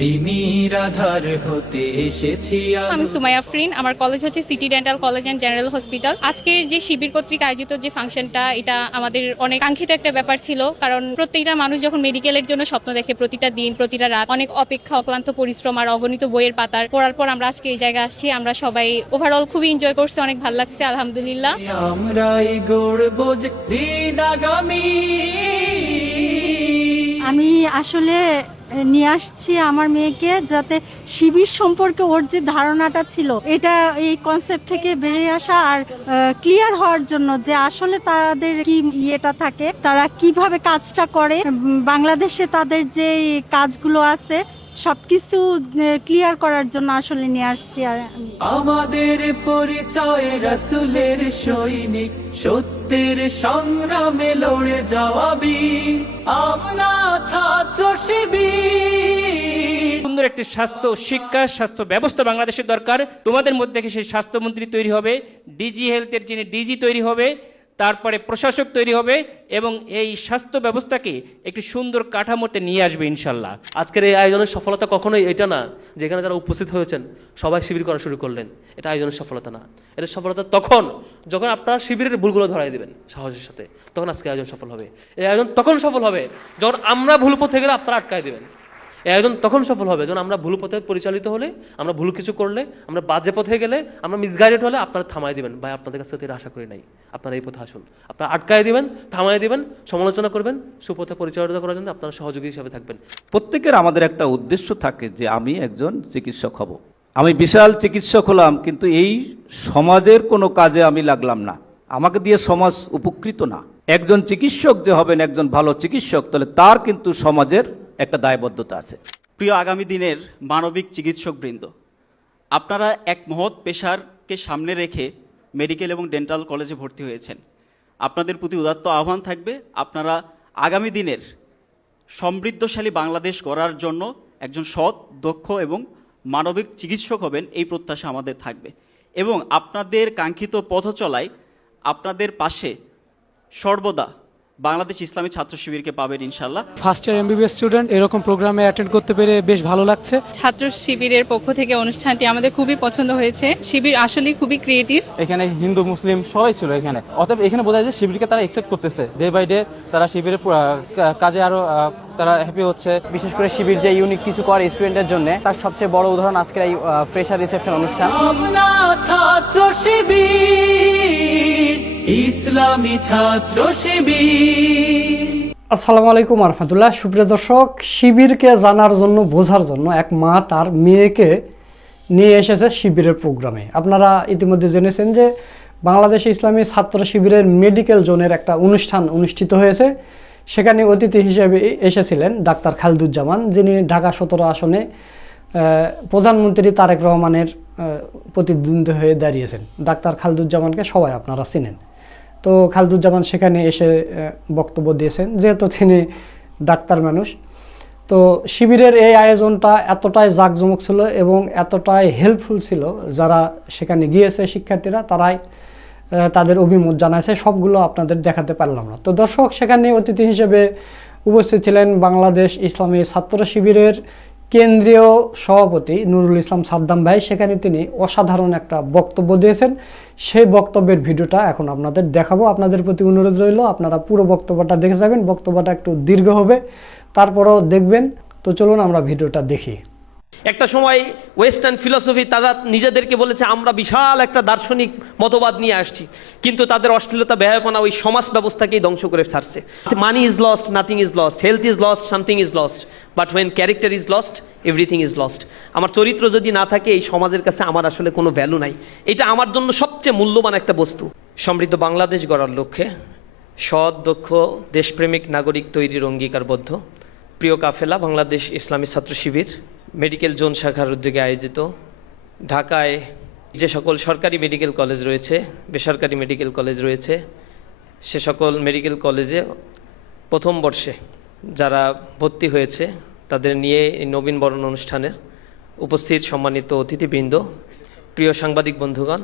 তিমির আধার হতে এসেছি আমি সুমাইয়া আফরিন, আমার কলেজ হচ্ছে city dental college and general hospital. আজকের যে শিবির কর্তৃক আয়োজিত যে ফাংশনটা, এটা আমাদের অনেক কাঙ্ক্ষিত একটা ব্যাপার ছিল, কারণ প্রত্যেকটা মানুষ যখন মেডিকেলের জন্য স্বপ্ন দেখে, প্রতিটা দিন প্রতিটা রাত অনেক অপেক্ষা, অক্লান্ত পরিশ্রম আর অগণিত বইয়ের পাতার পড়ার পর আমরা আজকে এই জায়গায় আসছি। আমরা সবাই ওভারঅল খুবই এনজয় করছি, অনেক ভালো লাগছে, আলহামদুলিল্লাহ। আমরাই গড়ব যে দিন আগামী। আমি আসলে নিয়ে আসছি আমার মেয়েকে, যাতে শিবির সম্পর্কে ওর যে ধারণাটা ছিল এটা এই কনসেপ্ট থেকে বেরিয়ে আসা আর ক্লিয়ার হওয়ার জন্য যে আসলে তাদের কি ইয়েটা থাকে, তারা কিভাবে কাজটা করে, বাংলাদেশে তাদের যে কাজগুলো আছে সবকিছু ক্লিয়ার করার জন্য আসলে নিয়ে আসছি। আর আমাদের পরিচয় রাসূলের সৈনিক, সত্যের সংগ্রামে লড়ে যাওয়া বীর আমরা ছাত্র শিবির। সুন্দর একটি স্বাস্থ্য শিক্ষা স্বাস্থ্য ব্যবস্থা বাংলাদেশের দরকার। তোমাদের মধ্যে থেকে সেই স্বাস্থ্যমন্ত্রী তৈরি হবে, ডিজি হেলথের যিনি ডিজি তৈরি হবে, তারপরে প্রশাসক তৈরি হবে এবং এই স্বাস্থ্য ব্যবস্থাকে একটি সুন্দর কাঠামোতে নিয়ে আসবে ইনশাল্লাহ। আজকের এই আয়োজনের সফলতা কখনোই এটা না যেখানে যারা উপস্থিত হয়েছেন সবাই শিবির করা শুরু করলেন, এটা আয়োজনের সফলতা না। এটা সফলতা তখন যখন আপনারা শিবিরের ভুলগুলো ধরাই দেবেন সাহসের সাথে, তখন আজকে আয়োজন সফল হবে। এই আয়োজন তখন সফল হবে যখন আমরা ভুল পথে গেলে আপনারা আটকায় দেবেন। এই আয়োজন তখন সফল হবে যখন আমরা ভুল পথে পরিচালিত হলে, আমরা ভুল কিছু করলে, আমরা বাজে পথে গেলে, আমরা মিসগাইডেড হলে আপনারা থামাই দিবেন। ভাই আপনাদের কাছে এটা আশা করি নাই, আপনারা এই পথে আসুন, আপনারা আটকায় দিবেন, থামাই দিবেন, সমালোচনা করবেন, সুপথে পরিচালিত করার জন্য আপনারা সহযোগী হিসাবে থাকবেন। প্রত্যেকের আমাদের একটা উদ্দেশ্য থাকে যে আমি একজন চিকিৎসক হব, আমি বিশাল চিকিৎসক হলাম, কিন্তু এই সমাজের কোনো কাজে আমি লাগলাম না, আমাকে দিয়ে সমাজ উপকৃত না। একজন চিকিৎসক যে হবেন একজন ভালো চিকিৎসক, তাহলে তার কিন্তু সমাজের একটা দায়বদ্ধতা আছে। প্রিয় আগামী দিনের মানবিক চিকিৎসকবৃন্দ, আপনারা এক মহৎ পেশারকে সামনে রেখে মেডিকেল এবং ডেন্টাল কলেজে ভর্তি হয়েছেন। আপনাদের প্রতি উদাত্ত আহ্বান থাকবে, আপনারা আগামী দিনের সমৃদ্ধশালী বাংলাদেশ গড়ার জন্য একজন সৎ, দক্ষ এবং মানবিক চিকিৎসক হবেন, এই প্রত্যাশা আমাদের থাকবে। এবং আপনাদের কাঙ্ক্ষিত পথ চলায় আপনাদের পাশে সর্বদা বাংলাদেশ ইসলামী ছাত্র শিবিরকে পাবেন ইনশাল্লাহ। ফার্স্ট ইয়ার এমবিবিএস স্টুডেন্ট, এরকম প্রোগ্রামে অ্যাটেন্ড করতে পেরে বেশ ভালো লাগছে। ছাত্র শিবিরের পক্ষ থেকে অনুষ্ঠানটি আমাদের খুবই পছন্দ হয়েছে। শিবির আসলেই খুবই ক্রিয়েটিভ। এখানে হিন্দু মুসলিম সবাই ছিল এখানে, অতএব এখানে বোঝা যায় যে শিবিরকে তারা একসেপ্ট করতেছে, ডে বাই ডে তারা শিবিরের কাজে আরো তারা হ্যাপি হচ্ছে। বিশেষ করে শিবির যে ইউনিক কিছু করে স্টুডেন্টের জন্য, তার সবচেয়ে বড় উদাহরণ আজকের এই ফ্রেশার রিসেপশন অনুষ্ঠান। আমরা ছাত্র শিবির, ইসলামী ছাত্র শিবির। আসসালামু আলাইকুম রহমতুল্লাহ। সুপ্রিয় দর্শক, শিবিরকে জানার জন্য, বোঝার জন্য এক মা তার মেয়েকে নিয়ে এসেছে শিবিরের প্রোগ্রামে। আপনারা ইতিমধ্যে জেনেছেন যে বাংলাদেশ ইসলামী ছাত্র শিবিরের মেডিকেল জোনের একটা অনুষ্ঠান অনুষ্ঠিত হয়েছে। সেখানে অতিথি হিসেবে এসেছিলেন ডাক্তার খালিদুজ্জামান, যিনি ঢাকা 17 আসনে প্রধানমন্ত্রী তারেক রহমানের প্রতিদ্বন্দ্বী হয়ে দাঁড়িয়েছেন। ডাক্তার খালিদুজ্জামানকে সবাই আপনারা চিনেন। তো খালিদুজ্জামান সেখানে এসে বক্তব্য দিয়েছেন, যেহেতু তিনি ডাক্তার মানুষ। তো শিবিরের এই আয়োজনটা এতটাই জাঁকজমক ছিল এবং এতটাই হেল্পফুল ছিল, যারা সেখানে গিয়েছে শিক্ষার্থীরা তারাই তাদের অভিমত জানাইছে, সবগুলো আপনাদের দেখাতে পারলাম না। তো দর্শক, সেখানে অতিথি হিসেবে উপস্থিত ছিলেন বাংলাদেশ ইসলামী ছাত্র শিবিরের কেন্দ্রীয় সভাপতি নুরুল ইসলাম সাদ্দাম ভাই। সেখানে তিনি অসাধারণ একটা বক্তব্য দিয়েছেন। সেই বক্তব্যের ভিডিওটা এখন আপনাদের দেখাবো। আপনাদের প্রতি অনুরোধ রইল আপনারা পুরো বক্তব্যটা দেখে যাবেন। বক্তব্যটা একটু দীর্ঘ হবে, তারপরেও দেখবেন। তো চলুন আমরা ভিডিওটা দেখি। একটা সময় ওয়েস্টার্ন ফিলসফি তারা নিজেদেরকে বলেছে আমরা বিশাল একটা দার্শনিক মতবাদ নিয়ে আসছি, কিন্তু তাদের অশ্লীলতা ব্যয়পনা ওই সমাজ ব্যবস্থাকেই ধ্বংস করে ছাড়ছে। Money is lost, nothing is lost, health is lost, something is lost, but when character is lost, everything is lost. আমার চরিত্র যদি না থাকে এই সমাজের কাছে আমার আসলে কোনো ভ্যালু নাই। এটা আমার জন্য সবচেয়ে মূল্যবান একটা বস্তু। সমৃদ্ধ বাংলাদেশ গড়ার লক্ষ্যে সৎ, দক্ষ, দেশপ্রেমিক নাগরিক তৈরির অঙ্গীকারবদ্ধ প্রিয় কাফেলা বাংলাদেশ ইসলামী ছাত্র শিবির মেডিকেল জোন শাখার উদ্যোগে আয়োজিত ঢাকায় যে সকল সরকারি মেডিকেল কলেজ রয়েছে, বেসরকারি মেডিকেল কলেজ রয়েছে, সে সকল মেডিকেল কলেজে প্রথম বর্ষে যারা ভর্তি হয়েছে তাদের নিয়ে এই নবীন বরণ অনুষ্ঠানের উপস্থিত সম্মানিত অতিথিবৃন্দ, প্রিয় সাংবাদিক বন্ধুগণ,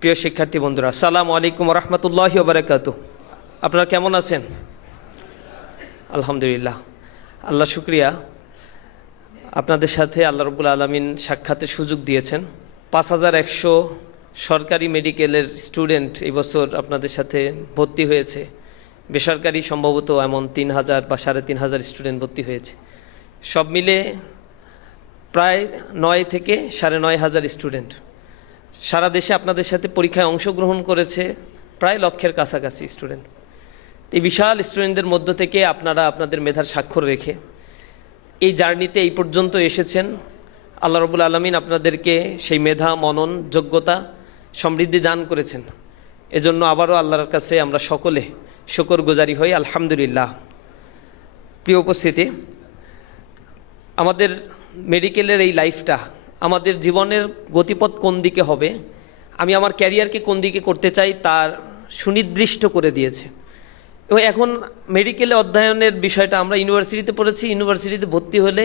প্রিয় শিক্ষার্থী বন্ধুরা, আসসালামু আলাইকুম রহমতুল্লাহি ওয়া বারাকাতুহু। আপনারা কেমন আছেন? আলহামদুলিল্লাহ, আল্লাহ শুকরিয়া। আপনাদের সাথে আল্লাহ রাব্বুল আলামিন সাক্ষাতের সুযোগ দিয়েছেন। 5100 সরকারি মেডিকেলের স্টুডেন্ট এই বছর আপনাদের সাথে ভর্তি হয়েছে, বেসরকারি সম্ভবত এমন 3000 বা 3500 স্টুডেন্ট ভর্তি হয়েছে। সব মিলে প্রায় 9 থেকে 9500 স্টুডেন্ট সারা দেশে আপনাদের সাথে পরীক্ষায় অংশগ্রহণ করেছে, প্রায় লক্ষের কাছাকাছি স্টুডেন্ট। এই বিশাল স্টুডেন্টদের মধ্য থেকে আপনারা আপনাদের মেধার স্বাক্ষর রেখে এই জার্নিতে এই পর্যন্ত এসেছেন। আল্লাহ রাব্বুল আলামিন আপনাদেরকে সেই মেধা, মনন, যোগ্যতা, সমৃদ্ধি দান করেছেন। এজন্য আবারও আল্লাহর কাছে আমরা সকলে শুকরগুজারি হই, আলহামদুলিল্লাহ। প্রিয় উপস্থিতি, আমাদের মেডিকেলের এই লাইফটা, আমাদের জীবনের গতিপথ কোন দিকে হবে, আমি আমার ক্যারিয়ারকে কোন দিকে করতে চাই তার সুনির্দিষ্ট করে দিয়েছে। এবং এখন মেডিকেলে অধ্যয়নের বিষয়টা আমরা ইউনিভার্সিটিতে পড়েছি, ইউনিভার্সিটিতে ভর্তি হলে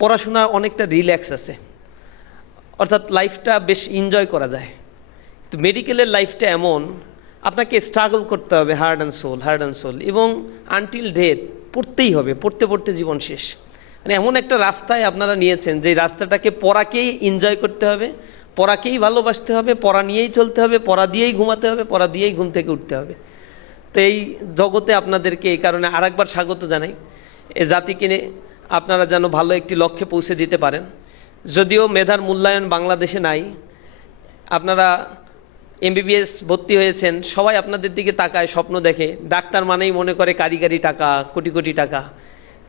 পড়াশোনা অনেকটা রিল্যাক্স আছে, অর্থাৎ লাইফটা বেশ এনজয় করা যায়। তো মেডিকেলের লাইফটা এমন, আপনাকে স্ট্রাগল করতে হবে হার্ট অ্যান্ড সোল, এবং আনটিল ডেথ পড়তেই হবে, পড়তে পড়তে জীবন শেষ। মানে এমন একটা রাস্তায় আপনারা নিয়েছেন যে রাস্তাটাকে পড়াকেই এনজয় করতে হবে, পড়াকেই ভালোবাসতে হবে, পড়া নিয়েই চলতে হবে, পড়া দিয়েই ঘুমাতে হবে, পড়া দিয়েই ঘুম থেকে উঠতে হবে। তো এই জগতে আপনাদেরকে এই কারণে আরেকবার স্বাগত জানাই। এ জাতিকে আপনারা যেন ভালো একটি লক্ষ্যে পৌঁছে দিতে পারেন। যদিও মেধার মূল্যায়ন বাংলাদেশে নাই, আপনারা MBBS ভর্তি হয়েছেন, সবাই আপনাদের দিকে তাকায়, স্বপ্ন দেখে। ডাক্তার মানেই মনে করে কারিগরি টাকা, কোটি কোটি টাকা,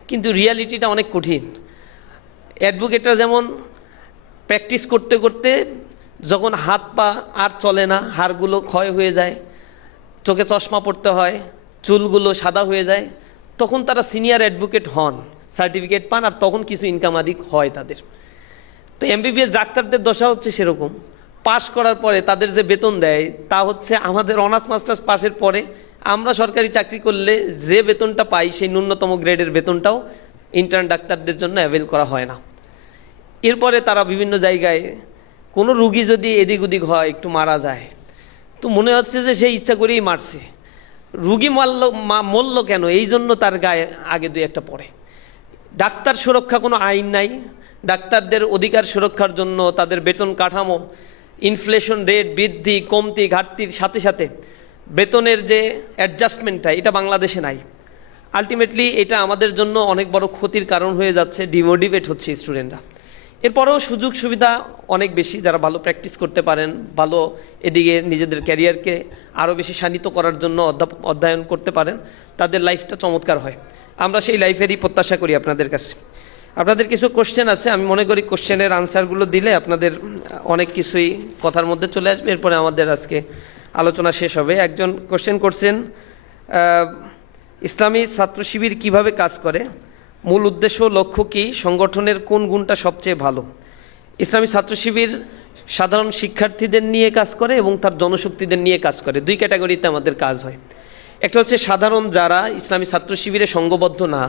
কিন্তু রিয়ালিটিটা অনেক কঠিন। অ্যাডভোকেটরা যেমন প্র্যাকটিস করতে করতে যখন হাত পা আর চলে না, হাড়গুলো ক্ষয় হয়ে যায়, চোখে চশমা পড়তে হয়, চুলগুলো সাদা হয়ে যায়, তখন তারা সিনিয়র অ্যাডভোকেট হন, সার্টিফিকেট পান, আর তখন কিছু ইনকাম আদিক হয় তাদের। তো MBBS ডাক্তারদের দশা হচ্ছে সেরকম। পাশ করার পরে তাদের যে বেতন দেয় তা হচ্ছে আমাদের অনার্স মাস্টার্স পাশের পরে আমরা সরকারি চাকরি করলে যে বেতনটা পাই সেই ন্যূনতম গ্রেডের বেতনটাও ইন্টার্ন ডাক্তারদের জন্য অ্যাভেল করা হয় না। এরপরে তারা বিভিন্ন জায়গায় কোনো রুগী যদি এদিক ওদিক হয়, একটু মারা যায়, তো মনে হচ্ছে যে সে ইচ্ছা করেই মারছে। রুগী মরল কেন, এই জন্য তার গায়ে আগে দুই একটা পড়ে। ডাক্তার সুরক্ষা কোনো আইন নাই। ডাক্তারদের অধিকার সুরক্ষার জন্য তাদের বেতন কাঠামো, ইনফ্লেশন রেট বৃদ্ধি, কমতি, ঘাটতির সাথে সাথে বেতনের যে অ্যাডজাস্টমেন্টটা, এটা বাংলাদেশে নাই। আলটিমেটলি এটা আমাদের জন্য অনেক বড় ক্ষতির কারণ হয়ে যাচ্ছে, ডিমোটিভেট হচ্ছে স্টুডেন্টরা। এরপরেও সুযোগ সুবিধা অনেক বেশি, যারা ভালো প্র্যাকটিস করতে পারেন, ভালো এদিকে নিজেদের ক্যারিয়ারকে আরও বেশি শানিত করার জন্য অধ্যয়ন করতে পারেন, তাদের লাইফটা চমৎকার হয়। আমরা সেই লাইফেরই প্রত্যাশা করি আপনাদের কাছে। আপনাদের কিছু কোশ্চেন আছে, আমি মনে করি কোশ্চেনের আনসারগুলো দিলে আপনাদের অনেক কিছুই কথার মধ্যে চলে আসবে, এরপরে আমাদের আজকে আলোচনা শেষ হবে। একজন কোশ্চেন করছেন, ইসলামী ছাত্র শিবির কীভাবে কাজ করে, মূল উদ্দেশ্য লক্ষ্য কী, সংগঠনের কোন গুণটা সবচেয়ে ভালো। ইসলামী ছাত্র শিবির সাধারণ শিক্ষার্থীদের নিয়ে কাজ করে এবং তার জনশক্তিদের নিয়ে কাজ করে। দুই ক্যাটাগরিতে আমাদের কাজ হয়। একটা হচ্ছে সাধারণ যারা ইসলামী ছাত্র শিবিরে সংঘবদ্ধ না,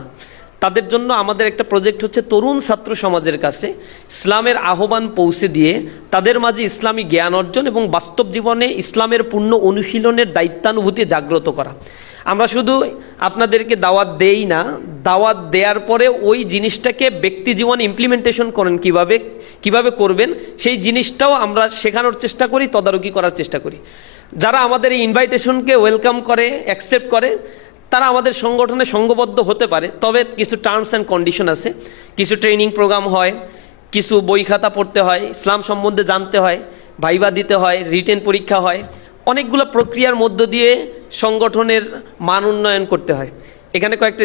তাদের জন্য আমাদের একটা প্রজেক্ট হচ্ছে তরুণ ছাত্র সমাজের কাছে ইসলামের আহ্বান পৌঁছে দিয়ে তাদের মাঝে ইসলামী জ্ঞান অর্জন এবং বাস্তব জীবনে ইসলামের পূর্ণ অনুশীলনের দায়িত্বানুভূতি জাগ্রত করা। আমরা শুধু আপনাদেরকে দাওয়াত দেই না, দাওয়াত দেওয়ার পরে ওই জিনিসটাকে ব্যক্তি জীবনে ইমপ্লিমেন্টেশন করেন কিভাবে করবেন সেই জিনিসটাও আমরা শেখানোর চেষ্টা করি, তদারকি করার চেষ্টা করি। যারা আমাদের এই ইনভাইটেশনকে ওয়েলকাম করে, অ্যাকসেপ্ট করে, তারা আমাদের সংগঠনে সংঘবদ্ধ হতে পারে। তবে কিছু টার্মস অ্যান্ড কন্ডিশন আছে, কিছু ট্রেনিং প্রোগ্রাম হয়, কিছু বই খাতা পড়তে হয়, ইসলাম সম্বন্ধে জানতে হয়, ভাইবা দিতে হয়, রিটেন পরীক্ষা হয়, অনেকগুলো প্রক্রিয়ার মধ্য দিয়ে সংগঠনের মান উন্নয়ন করতে হয়। এখানে কয়েকটা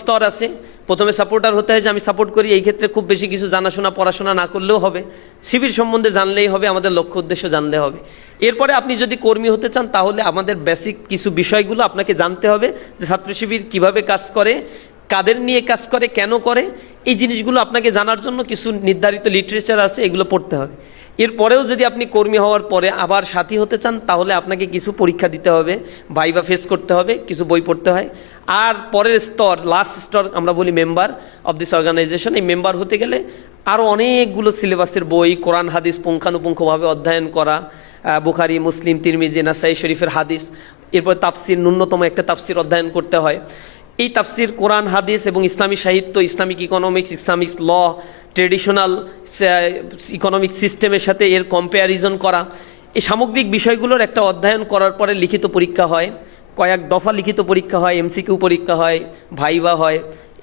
স্তর আছে। প্রথমে সাপোর্টার হতে হয়, যে আমি সাপোর্ট করি, এই ক্ষেত্রে খুব বেশি কিছু জানাশোনা পড়াশোনা না করলেও হবে, শিবির সম্বন্ধে জানলেই হবে, আমাদের লক্ষ্য উদ্দেশ্য জানলে হবে। এরপরে আপনি যদি কর্মী হতে চান তাহলে আমাদের বেসিক কিছু বিষয়গুলো আপনাকে জানতে হবে, যে ছাত্র শিবির কীভাবে কাজ করে, কাদের নিয়ে কাজ করে, কেন করে, এই জিনিসগুলো আপনাকে জানার জন্য কিছু নির্ধারিত লিটারেচার আছে, এগুলো পড়তে হবে। এরপরেও যদি আপনি কর্মী হওয়ার পরে আবার সাথী হতে চান তাহলে আপনাকে কিছু পরীক্ষা দিতে হবে, ভাইবা ফেস করতে হবে, কিছু বই পড়তে হয়। আর পরের স্তর, লাস্ট স্তর আমরা বলি মেম্বার অফ দিস অর্গানাইজেশন। এই মেম্বার হতে গেলে আরও অনেকগুলো সিলেবাসের বই, কোরআন হাদিস পুঙ্খানুপুঙ্খভাবে অধ্যয়ন করা, বুখারি, মুসলিম, তিরমিজি, নাসাই শরীফের হাদিস, এরপর তাফসির, ন্যূনতম একটা তাফসির অধ্যয়ন করতে হয়। এই তাফসির, কোরআন, হাদিস এবং ইসলামী সাহিত্য, Islamic economics, Islamic law, traditional economic সিস্টেমের সাথে এর কম্প্যারিজন করা, এই সামগ্রিক বিষয়গুলোর একটা অধ্যয়ন করার পরে লিখিত পরীক্ষা হয়, কয়েক দফা লিখিত পরীক্ষা হয়, এমসিকিউ পরীক্ষা হয়, ভাইভা হয়,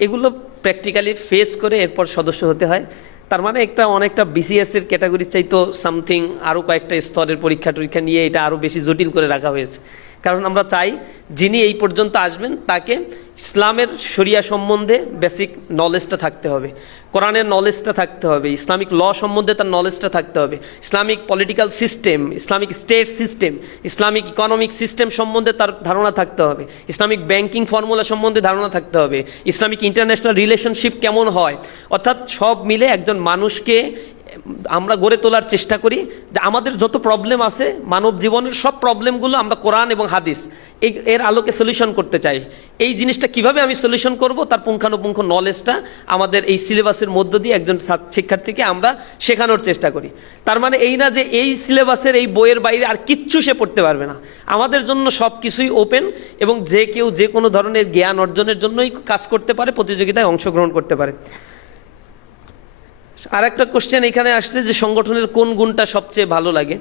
এগুলো প্র্যাকটিক্যালি ফেস করে এরপর সদস্য হতে হয়। তার মানে অনেকটা বিসিএসের ক্যাটাগরির চাইতো সামথিং আরও কয়েকটা স্তরের পরীক্ষা টরীক্ষা নিয়ে এটা আরও বেশি জটিল করে রাখা হয়েছে। কারণ আমরা চাই যিনি এই পর্যন্ত আসবেন তাকে ইসলামের শরিয়া সম্বন্ধে বেসিক নলেজটা থাকতে হবে, কোরআনের নলেজটা থাকতে হবে, ইসলামিক ল সম্বন্ধে তার নলেজটা থাকতে হবে, Islamic political system, Islamic state system, Islamic economic system সম্বন্ধে তার ধারণা থাকতে হবে, ইসলামিক ব্যাংকিং ফর্মুলা সম্বন্ধে ধারণা থাকতে হবে, ইসলামিক ইন্টারন্যাশনাল রিলেশনশিপ কেমন হয়, অর্থাৎ সব মিলে একজন মানুষকে আমরা গড়ে তোলার চেষ্টা করি যে আমাদের যত প্রবলেম আছে মানব জীবনের সব প্রবলেমগুলো আমরা কোরআন এবং হাদিস এর আলোকে সলিউশন করতে চাই। এই জিনিসটা কিভাবে আমি সলিউশন করব তার পুঙ্খানুপুঙ্খ নলেজটা আমাদের এই সিলেবাসের মধ্য দিয়ে একজন শিক্ষার্থীকে আমরা শেখানোর চেষ্টা করি। তার মানে এই না যে এই সিলেবাসের এই বইয়ের বাইরে আর কিচ্ছু সে পড়তে পারবে না। আমাদের জন্য সব কিছুই ওপেন এবং যে কেউ যে কোনো ধরনের জ্ঞান অর্জনের জন্যই কাজ করতে পারে, প্রতিযোগিতায় অংশগ্রহণ করতে পারে। আর একটা কোশ্চেন এখানে আসছে যে সংগঠনের কোন গুণটা সবচেয়ে ভালো লাগে।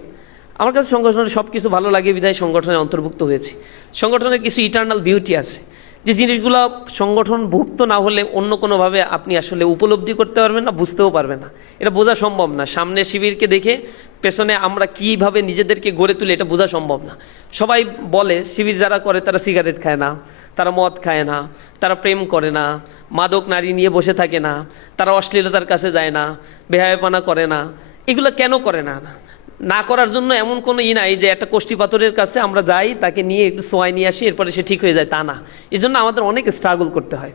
আমার কাছে সংগঠনের সব কিছু ভালো লাগে বিধায় সংগঠনে অন্তর্ভুক্ত হয়েছি। সংগঠনের কিছু ইটারনাল বিউটি আছে যে জিনিসগুলো সংগঠনভুক্ত না হলে অন্য কোনোভাবে আপনি আসলে উপলব্ধি করতে পারবেন না, বুঝতেও পারবেন না, এটা বোঝা সম্ভব না। সামনে শিবিরকে দেখে পেছনে আমরা কিভাবে নিজেদেরকে গড়ে তুলি এটা বোঝা সম্ভব না। সবাই বলে শিবির যারা করে তারা সিগারেট খায় না, তারা মদ খায় না, তারা প্রেম করে না, মাদক নারী নিয়ে বসে থাকে না, তারা অশ্লীলতার কাছে যায় না, বেহায়াপনা করে না। এগুলো কেন করে না? না করার জন্য এমন কোনো নাই যে একটা কোষ্ঠী পাথরের কাছে আমরা যাই, তাকে নিয়ে একটু সোয়াই নিয়ে আসি, এরপরে সে ঠিক হয়ে যায়, তা না। এই জন্য আমাদের অনেক স্ট্রাগল করতে হয়।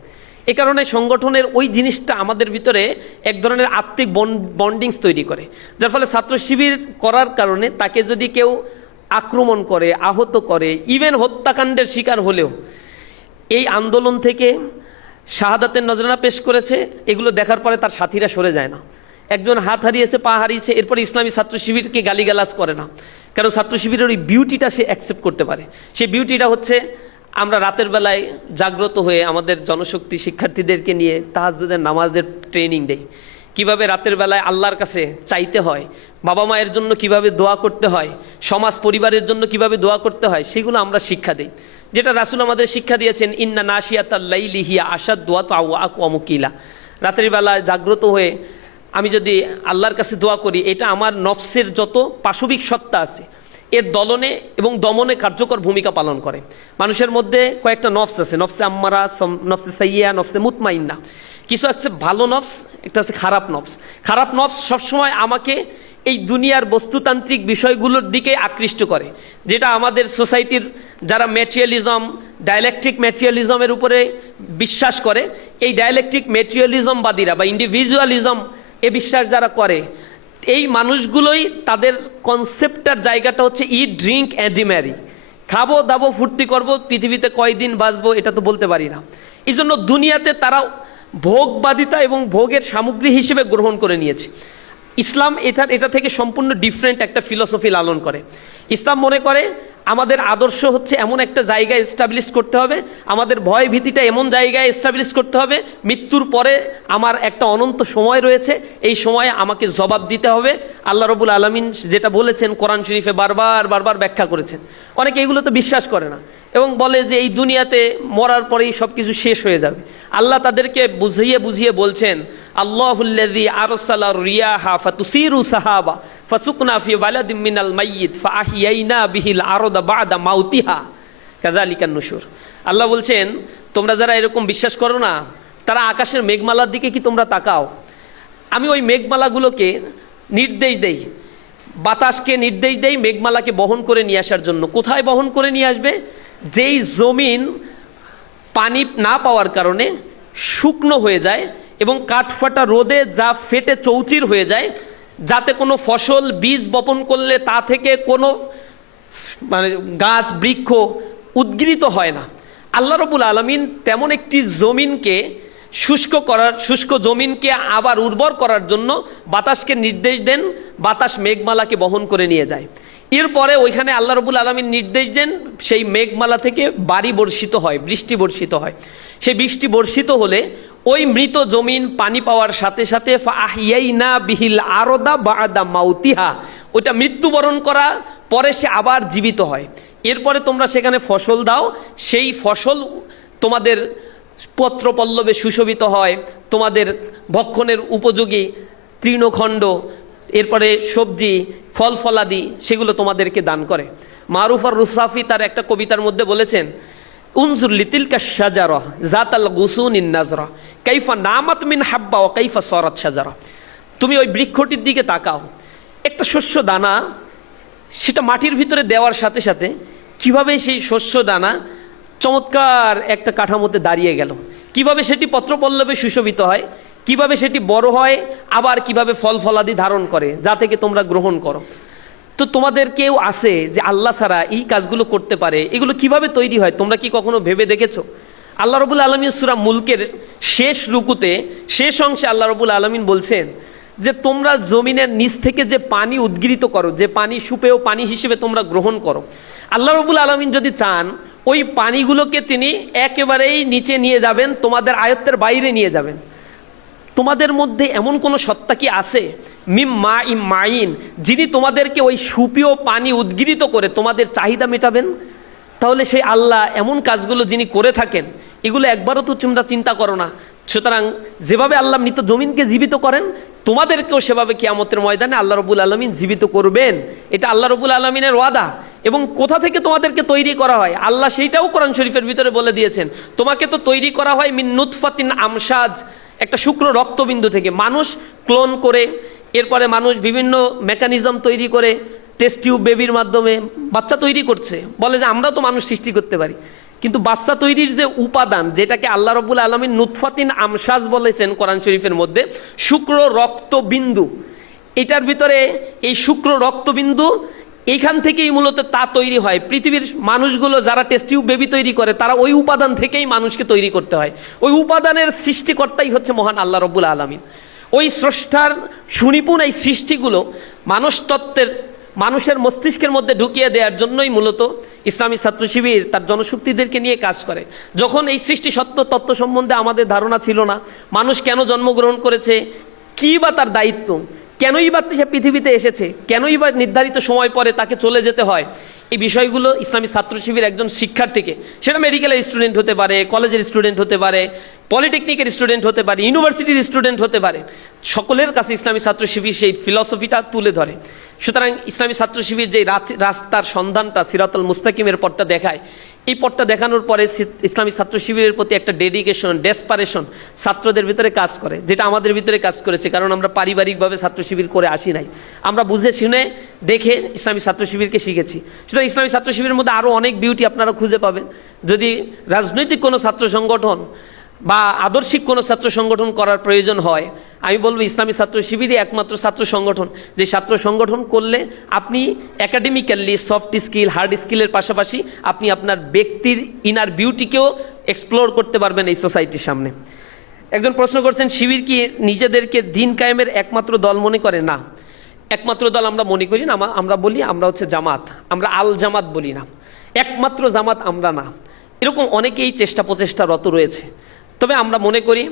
এই কারণে সংগঠনের ওই জিনিসটা আমাদের ভিতরে এক ধরনের আত্মিক বন্ডিংস তৈরি করে, যার ফলে ছাত্র শিবির করার কারণে তাকে যদি কেউ আক্রমণ করে, আহত করে, ইভেন হত্যাকাণ্ডের শিকার হলেও এই আন্দোলন থেকে শাহাদাতের নজরানা পেশ করেছে, এগুলো দেখার পরে তার সাথীরা সরে যায় না। একজন হাত হারিয়েছে, পা হারিয়েছে, এরপরে ইসলামী ছাত্র শিবিরকে গালিগালাজ করে না, কারণ ছাত্র শিবিরের ওই বিউটিটা সে অ্যাকসেপ্ট করতে পারে। সেই বিউটিটা হচ্ছে আমরা রাতের বেলায় জাগ্রত হয়ে আমাদের জনশক্তি শিক্ষার্থীদেরকে নিয়ে তাহাজ্জুদের নামাজের ট্রেনিং দেই, কিভাবে রাতের বেলায় আল্লাহর কাছে চাইতে হয়, বাবা মায়ের জন্য কিভাবে দোয়া করতে হয়, সমাজ পরিবারের জন্য কিভাবে দোয়া করতে হয়, সেগুলো আমরা শিক্ষা দিই। যেটা রাসূল আমাদের শিক্ষা দিয়েছেন, ইন্না নাশিয়াতাল লাইলি হিয়া আশাদ্দু ওয়া আকওয়ামু কিলা। রাতের বেলায় জাগ্রত হয়ে আমি যদি আল্লাহর কাছে দোয়া করি, এটা আমার নফসের যত পাশবিক সত্তা আছে এর দলনে এবং দমনে কার্যকর ভূমিকা পালন করে। মানুষের মধ্যে কয়েকটা নফস আছে, নফসে আম্মারা, নফসে সাইয়্যা, নফসে মুতমাইন্না। কিছু আছে ভালো নফস, একটা আছে খারাপ নফস। খারাপ নফস সবসময় আমাকে এই দুনিয়ার বস্তুতান্ত্রিক বিষয়গুলোর দিকে আকৃষ্ট করে, যেটা আমাদের সোসাইটির যারা ম্যাটেরিয়ালিজম, ডায়ালেকট্রিক ম্যাটেরিয়ালিজমের উপরে বিশ্বাস করে, এই ডায়ালেকট্রিক ম্যাটেরিয়ালিজমবাদীরা বা ইন্ডিভিজুয়ালিজম এ বিশ্বাস যারা করে, এই মানুষগুলোই তাদের কনসেপ্টটার জায়গাটা হচ্ছে ইট, ড্রিঙ্ক অ্যান্ড রিম্যারি। খাবো দাবো ফুর্তি করবো, পৃথিবীতে কয়দিন বাঁচবো এটা তো বলতে পারি না। এই জন্য দুনিয়াতে তারা ভোগবাদিতা এবং ভোগের সামগ্রী হিসেবে গ্রহণ করে নিয়েছে। ইসলাম এটা থেকে সম্পূর্ণ ডিফারেন্ট একটা ফিলসফি লালন করে। ইসলাম মনে করে আমাদের আদর্শ হচ্ছে এমন একটা জায়গায় এস্টাবলিশ করতে হবে, আমাদের ভয় ভীতিটা এমন জায়গায় এস্টাবলিশ করতে হবে, মৃত্যুর পরে আমার একটা অনন্ত সময় রয়েছে, এই সময়ে আমাকে জবাব দিতে হবে। আল্লাহ রাব্বুল আলামিন যেটা বলেছেন কোরআন শরীফে বারবার ব্যাখ্যা করেছেন। অনেকে এগুলো তো বিশ্বাস করে না এবং বলে যে এই দুনিয়াতে মরার পরেই সব কিছু শেষ হয়ে যাবে। আল্লাহ তাদেরকে বুঝিয়ে বলছেন, আল্লাহুল্লাযী আরসালা রিয়াহা ফাতুসিরু সাহাবা ফাসুকনা ফি বালাদিন মিনাল মাইয়িত ফাআহইয়াইনা বিহিল আরদা বাদা মাউতিহা কাযালিকান নুশুর। আল্লাহ বলছেন, তোমরা যারা এরকম বিশ্বাস করো না, তারা আকাশের মেঘমালার দিকে কি তোমরা তাকাও? আমি ওই মেঘমালাগুলোকে নির্দেশ দেই, বাতাসকে নির্দেশ দেই মেঘমালাকে বহন করে নিয়ে আসার জন্য। কোথায় বহন করে নিয়ে আসবে? যেই জমিন পানি না পাওয়ার কারণে শুকনো হয়ে যায় এবং কাঠফাটা রোদে যা ফেটে চৌচির হয়ে যায়, যাতে কোনো ফসল বীজ বপন করলে তা থেকে কোনো গাছ বৃক্ষ উদ্গৃহীত হয় না। আল্লাহ রাব্বুল আলামিন তেমন একটি জমিনকে শুষ্ক জমিনকে আবার উর্বর করার জন্য বাতাসকে নির্দেশ দেন, বাতাস মেঘমালাকে বহন করে নিয়ে যায়। এরপরে ওইখানে আল্লাহ রাব্বুল আলামিন নির্দেশ দেন, সেই মেঘমালা থেকে বাড়ি বর্ষিত হয়, বৃষ্টি বর্ষিত হয়। সেই বৃষ্টি বর্ষিত হলে ওই মৃত জমিন পানি পাওয়ার সাথে সাথে ফাহিয়াইনা বিহিল আরদা বাদা মাউতিহা, ওইটা মৃত্যুবরণ করা পরে সে আবার জীবিত হয়। এরপরে তোমরা সেখানে ফসল দাও, সেই ফসল তোমাদের পত্র পল্লবে সুশোভিত হয়, তোমাদের ভক্ষণের উপযোগী তৃণখণ্ড, এরপরে সবজি ফল ফলাদি সেগুলো তোমাদেরকে দান করে। মারুফ আর রুসাফি তার একটা কবিতার মধ্যে বলেছেন, উনজুর লিতিলকা শাজারা জাতাল গুসুনিন নাজরা কাইফা নামাত মিন হাব্বা ওয়া কাইফা সরাত শাজারা। তুমি ওই বৃক্ষটির দিকে তাকাও, একটা শস্য দানা সেটা মাটির ভিতরে দেওয়ার সাথে সাথে কিভাবে সেই শস্য দানা চমৎকার একটা কাঠামোতে দাঁড়িয়ে গেল, কিভাবে সেটি পত্রপল্লবে সুশোভিত হয়, কিভাবে সেটি বড় হয়, আবার কিভাবে ফল ফলাদি ধারণ করে যা থেকে তোমরা গ্রহণ করো। তো তোমাদের কেউ আছে যে আল্লাহ ছাড়া এই কাজগুলো করতে পারে, এগুলো কিভাবে তৈরি হয় তোমরা কি কখনো ভেবে দেখেছো? আল্লাহ রবুল আলমিন সূরা মুলকের শেষ রুকুতে শেষ অংশে আল্লাহ রবুল আলমিন বলছেন যে তোমরা জমিনের নিচ থেকে যে পানি উদ্গৃহীত করো, যে পানি সুপেয় পানি হিসেবে তোমরা গ্রহণ করো, আল্লাহ রবুল আলমিন যদি চান ওই পানিগুলোকে তিনি একেবারেই নিচে নিয়ে যাবেন, তোমাদের আয়ত্তের বাইরে নিয়ে যাবেন। তোমাদের মধ্যে এমন কোন সত্তা কি আছে মিম মা ইম মাইন, যিনি তোমাদেরকে ওই সুপেয় পানি উদ্গৃহীত করে তোমাদের চাহিদা মেটাবেন? তাহলে সেই আল্লাহ এমন কাজগুলো যিনি করে থাকেন, এগুলো একবারও তো তোমরা চিন্তা করো না। সুতরাং যেভাবে আল্লাহ মৃত জমিনকে জীবিত করেন, তোমাদেরকেও সেভাবে কিয়ামতের ময়দানে আল্লাহ রবুল আলমিন জীবিত করবেন। এটা আল্লাহ রবুল আলমিনের ওয়াদা। এবং কোথা থেকে তোমাদেরকে তৈরি করা হয় আল্লাহ সেইটাও কোরআন শরীফের ভিতরে বলে দিয়েছেন। তোমাকে তো তৈরি করা হয় মিন নুতফাতিন আমসাজ, একটা শুক্র রক্তবিন্দু থেকে। মানুষ ক্লোন করে, এরপরে মানুষ বিভিন্ন মেকানিজম তৈরি করে টেস্ট টিউব বেবির মাধ্যমে বাচ্চা তৈরি করছে, বলে যে আমরা তো মানুষ সৃষ্টি করতে পারি। কিন্তু বাচ্চা তৈরির যে উপাদান, যেটাকে আল্লাহ রব্বুল আলামিন নুতফাতিন আমসাজ বলেছেন কোরআন শরীফের মধ্যে, শুক্র রক্তবিন্দু, এটার ভিতরে এই শুক্র রক্তবিন্দু, এইখান থেকেই মূলত তা তৈরি হয়। পৃথিবীর মানুষগুলো যারা টেস্ট টিউব বেবি তৈরি করে, তারা ওই উপাদান থেকেই মানুষকে তৈরি করতে হয়। ওই উপাদানের সৃষ্টিকর্তাই হচ্ছে মহান আল্লাহ রব্বুল আলামিন। ওই স্রষ্টার সুনিপুণ এই সৃষ্টিগুলো মানুষ তত্ত্বের, মানুষের মস্তিষ্কের মধ্যে ঢুকিয়ে দেওয়ার জন্যই মূলত ইসলামী ছাত্র শিবির তার জনশক্তিদেরকে নিয়ে কাজ করে। যখন এই সৃষ্টি সত্য তত্ত্ব সম্বন্ধে আমাদের ধারণা ছিল না, মানুষ কেন জন্মগ্রহণ করেছে, কী বা তার দায়িত্ব, কেনই বা সে পৃথিবীতে এসেছে, কেনই বা নির্ধারিত সময় পরে তাকে চলে যেতে হয়, এই বিষয়গুলো ইসলামী ছাত্র শিবির একজন শিক্ষার্থীকে, সেটা মেডিকেলের স্টুডেন্ট হতে পারে, কলেজের স্টুডেন্ট হতে পারে, পলিটেকনিকের স্টুডেন্ট হতে পারে, ইউনিভার্সিটির স্টুডেন্ট হতে পারে, সকলের কাছে ইসলামী ছাত্র শিবির সেই ফিলসফিটা তুলে ধরে। সুতরাং ইসলামী ছাত্র শিবির যে রাস্তার সন্ধানটা, সিরাতুল মুস্তাকিমের পথটা দেখায়, এই পথটা দেখানোর পরে ইসলামী ছাত্র শিবিরের প্রতি একটা ডেডিকেশন, ডেসপারেশন ছাত্রদের ভিতরে কাজ করে, যেটা আমাদের ভিতরে কাজ করেছে। কারণ আমরা পারিবারিকভাবে ছাত্র শিবির করে আসি নাই, আমরা বুঝে শুনে দেখে ইসলামী ছাত্র শিবিরকে শিখেছি। সুতরাং ইসলামী ছাত্র শিবিরের মধ্যে আরও অনেক বিউটি আপনারা খুঁজে পাবেন। যদি রাজনৈতিক কোনো ছাত্র সংগঠন বা আদর্শিক কোনো ছাত্র সংগঠন করার প্রয়োজন হয়, আমি বলবো ইসলামী ছাত্র শিবিরই একমাত্র ছাত্র সংগঠন, যে ছাত্র সংগঠন করলে আপনি একাডেমিক্যালি সফট স্কিল, হার্ড স্কিলের পাশাপাশি আপনি আপনার ব্যক্তির ইনার বিউটিকেও এক্সপ্লোর করতে পারবেন এই সোসাইটির সামনে। একজন প্রশ্ন করছেন, শিবির কি নিজেদেরকে দিন কায়েমের একমাত্র দল মনে করে? না, একমাত্র দল আমরা মনে করি না। আমরা বলি আমরা হচ্ছে জামাত, আমরা আল জামাত বলি না, একমাত্র জামাত আমরা না। এরকম অনেকেই চেষ্টা প্রচেষ্টারত রয়েছে। তবে আমরা মনে করি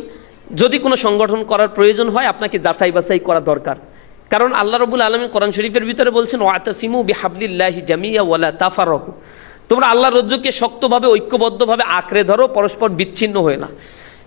যদি কোনো সংগঠন করার প্রয়োজন হয়, আপনাকে যাচাই বাছাই করা দরকার। কারণ আল্লাহ রাব্বুল আলামিন কোরআন শরীফের ভিতরে বলছেন, ওয়াতাসিমু বিহাবলিল্লাহি জামিয়া ওয়ালা তাফাররাকু, তোমরা আল্লাহর রজ্জুকে শক্তভাবে ঐক্যবদ্ধভাবে আঁকড়ে ধরো, পরস্পর বিচ্ছিন্ন হয়ে না।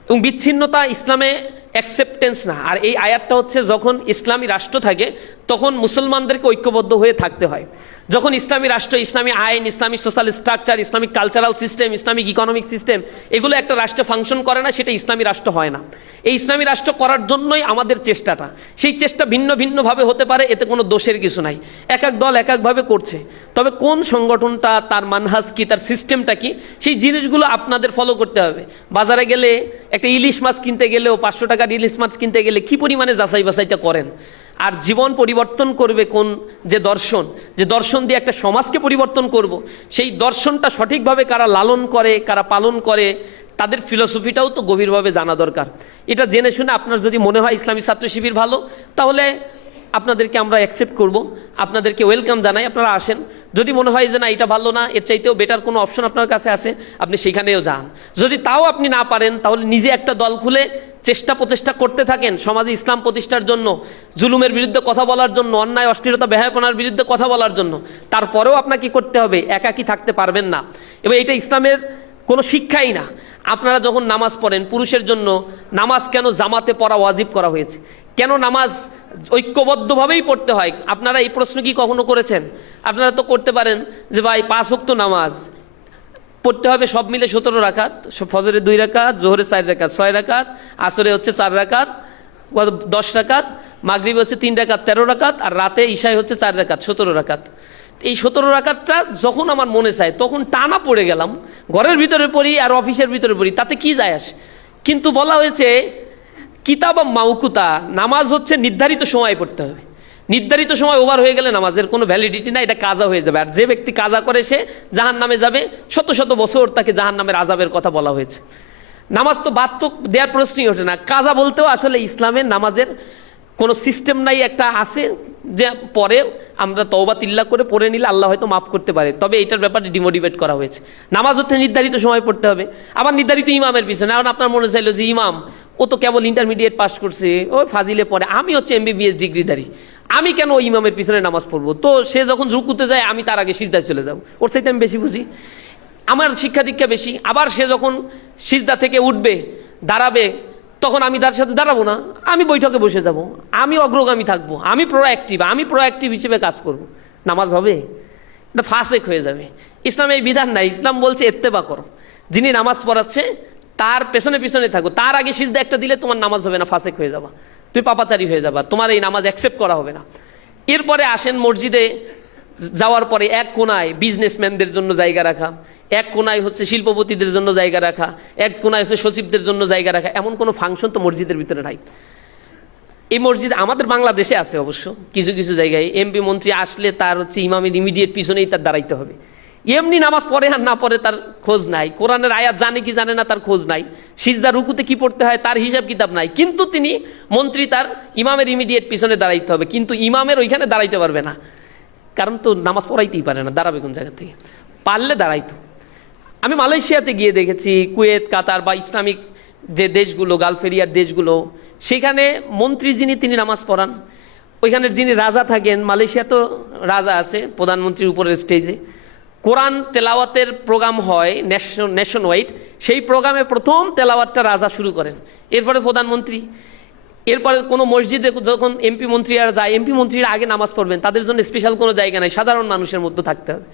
এবং বিচ্ছিন্নতা ইসলামে অ্যাকসেপ্টেন্স না। আর এই আয়াতটা হচ্ছে, যখন ইসলামী রাষ্ট্র থাকে তখন মুসলমানদেরকে ঐক্যবদ্ধ হয়ে থাকতে হয়। যখন ইসলামী রাষ্ট্র, ইসলামী আইন, Islamic social structure, Islamic cultural system, Islamic economic system, এগুলো একটা রাষ্ট্রে ফাংশন করে না, সেটা ইসলামী রাষ্ট্র হয় না। এই ইসলামী রাষ্ট্র করার জন্যই আমাদের চেষ্টাটা। সেই চেষ্টা ভিন্ন ভিন্নভাবে হতে পারে, এতে কোনো দোষের কিছু নাই। এক এক দল এক একভাবে করছে। তবে কোন সংগঠনটা, তার মানহাজ কি, তার সিস্টেমটা কি, সেই জিনিসগুলো আপনাদের ফলো করতে হবে। বাজারে গেলে একটা ইলিশ মাছ কিনতে গেলেও, 500 টাকার ইলিশ মাছ কিনতে গেলে কি পরিমাণে যাচাই বাছাইটা করেন। আর জীবন পরিবর্তন করবে কোন যে দর্শন দিয়ে একটা সমাজকে পরিবর্তন করব, সেই দর্শনটা সঠিকভাবে কারা লালন করে, কারা পালন করে, তাদের ফিলোসফিটাও তো গভীরভাবে জানা দরকার। এটা জেনে শুনে আপনার যদি মনে হয় ইসলামী ছাত্র শিবির ভালো, তাহলে আপনাদেরকে আমরা অ্যাকসেপ্ট করব, আপনাদেরকে ওয়েলকাম জানাই, আপনারা আসেন। যদি মনে হয় যে না এটা ভালো না, এর চাইতেও বেটার কোনো অপশন আপনার কাছে আছে, আপনি সেখানেও যান। যদি তাও আপনি না পারেন, তাহলে নিজে একটা দল খুলে প্রচেষ্টা করতে থাকেন সমাজে ইসলাম প্রতিষ্ঠার জন্য, জুলুমের বিরুদ্ধে কথা বলার জন্য, অন্যায় অশ্লীলতা বেহায়াপনার বিরুদ্ধে কথা বলার জন্য। তারপরেও আপনাকে করতে হবে, একাকী থাকতে পারবেন না। এবং এটা ইসলামের কোনো শিক্ষাই না। আপনারা যখন নামাজ পড়েন, পুরুষের জন্য নামাজ কেন জামাতে পড়া ওয়াজিব করা হয়েছে? কেন নামাজ ঐক্যবদ্ধভাবেই পড়তে হয়? আপনারা এই প্রশ্ন কি কখনো করেছেন? আপনারা তো করতে পারেন যে ভাই 5 ওয়াক্ত নামাজ পড়তে হবে সব মিলে 17 রাকাত, ফজরে 2 রাকাত, জোহরে 4 রাকাত, 6 রাকাত, আসরে হচ্ছে 4 রাকাত, 10 রাকাত, মাগরিবে হচ্ছে 3 রাকাত 13 রাকাত, আর রাতে ঈশায় হচ্ছে 4 রাকাত 17 রাকাত। এই 17 রাকাতটা যখন আমার মনে চায় তখন টানা পড়ে গেলাম, ঘরের ভিতরে পড়ি আর অফিসের ভিতরে পড়ি, তাতে কি যায় আসে? কিন্তু বলা হয়েছে কিতাব মাউকুতা, নামাজ হচ্ছে নির্ধারিত সময় পড়তে হবে। নির্ধারিত সময় ওভার হয়ে গেলে নামাজের কোনো ভ্যালিডিটি না, এটা কাজা হয়ে যাবে। আর যে ব্যক্তি কাজা করে সে জাহান্নামে যাবে, শত শত বছর তাকে জাহান্নামের আযাবের কথা বলা হয়েছে। নামাজ তো বাদ তো দেওয়ার প্রশ্নই ওঠে না। কাজা বলতেও আসলে ইসলামের নামাজের কোনো সিস্টেম নাই, একটা আছে যে পরে আমরা তওবা তিল্লা করে পড়ে নিলে আল্লাহ হয়তো মাফ করতে পারে, তবে এইটার ব্যাপারে ডিমোটিভেট করা হয়েছে। নামাজ হচ্ছে নির্ধারিত সময় পড়তে হবে, আবার নির্ধারিত ইমামের পিছনে। এখন আপনার মনে চাইলো যে ইমাম ও তো কেবল ইন্টারমিডিয়েট পাস করছে, ও ফাজিলে পড়ে, আমি হচ্ছে MBBS ডিগ্রিধারী, আমি কেন ওই ইমামের পিছনে নামাজ পড়বো? তো সে যখন রুকুতে যায় আমি তার আগে সিজদায় চলে যাব, ওর চাইতে আমি বেশি বুঝি, আমার শিক্ষা দীক্ষা বেশি। আবার সে যখন সিজদা থেকে উঠবে, দাঁড়াবে, তখন আমি তার সাথে দাঁড়াবো না, আমি বৈঠকে বসে যাব, আমি অগ্রগামী থাকবো, আমি প্রোঅ্যাক্টিভ হিসেবে কাজ করব। নামাজ হবে না, ফাসেক হয়ে যাবে। ইসলামে এই বিধান নাই। ইসলাম বলছে ইত্তেবা করো, যিনি নামাজ পড়াচ্ছে তার পেছনে পিছনে থাকো, তার আগে সিজদা একটা দিলে তোমার নামাজ হবে না, ফাসেক হয়ে যাবা, তুই পাপাচারী হয়ে যাবা, তোমার এই নামাজ অ্যাকসেপ্ট করা হবে না। এরপরে আসেন মসজিদে যাওয়ার পরে এক কোনায় বিজনেসম্যানদের জন্য জায়গা রাখা, এক কোনায় হচ্ছে শিল্পপতিদের জন্য জায়গা রাখা, এক কোনায় হচ্ছে সচিবদের জন্য জায়গা রাখা, এমন কোনো ফাংশন তো মসজিদের ভিতরে নাই। এই মসজিদ আমাদের বাংলাদেশে আছে অবশ্য, কিছু কিছু জায়গায় MP মন্ত্রী আসলে তার হচ্ছে ইমামের ইমিডিয়েট পিছনেই তার দাঁড়াইতে হবে। এমনি নামাজ পড়ে আর না পড়ে তার খোঁজ নাই, কোরআনের আয়াত জানে কি জানে না তার খোঁজ নাই, সিজদা রুকুতে কি পড়তে হয় তার হিসাব কিতাব নাই, কিন্তু তিনি মন্ত্রী, তার ইমামের ইমিডিয়েট পিছনে দাঁড়াইতে হবে, কিন্তু ইমামের ওইখানে দাঁড়াইতে পারবে না, কারণ তো নামাজ পড়াইতেই পারে না, দাঁড়াবে কোন জায়গা থেকে? পারলে দাঁড়াইতো। আমি মালয়েশিয়াতে গিয়ে দেখেছি, কুয়েত, কাতার বা ইসলামিক যে দেশগুলো, গালফ এরিয়ার দেশগুলো, সেখানে মন্ত্রী যিনি তিনি নামাজ পড়ান, ওইখানের যিনি রাজা থাকেন, মালয়েশিয়া তো রাজা আছে প্রধানমন্ত্রীর উপরের স্টেজে, কোরআন তেলাওয়াতের প্রোগ্রাম হয় নেশন ওয়াইড, সেই প্রোগ্রামে প্রথম তেলাওয়াতটা রাজা শুরু করেন, এরপরে প্রধানমন্ত্রী, এরপরে কোনো মসজিদে যখন MP মন্ত্রীরা যায়, MP মন্ত্রীরা আগে নামাজ পড়বেন, তাদের জন্য স্পেশাল কোনো জায়গা নাই, সাধারণ মানুষের মধ্যে থাকতে হবে।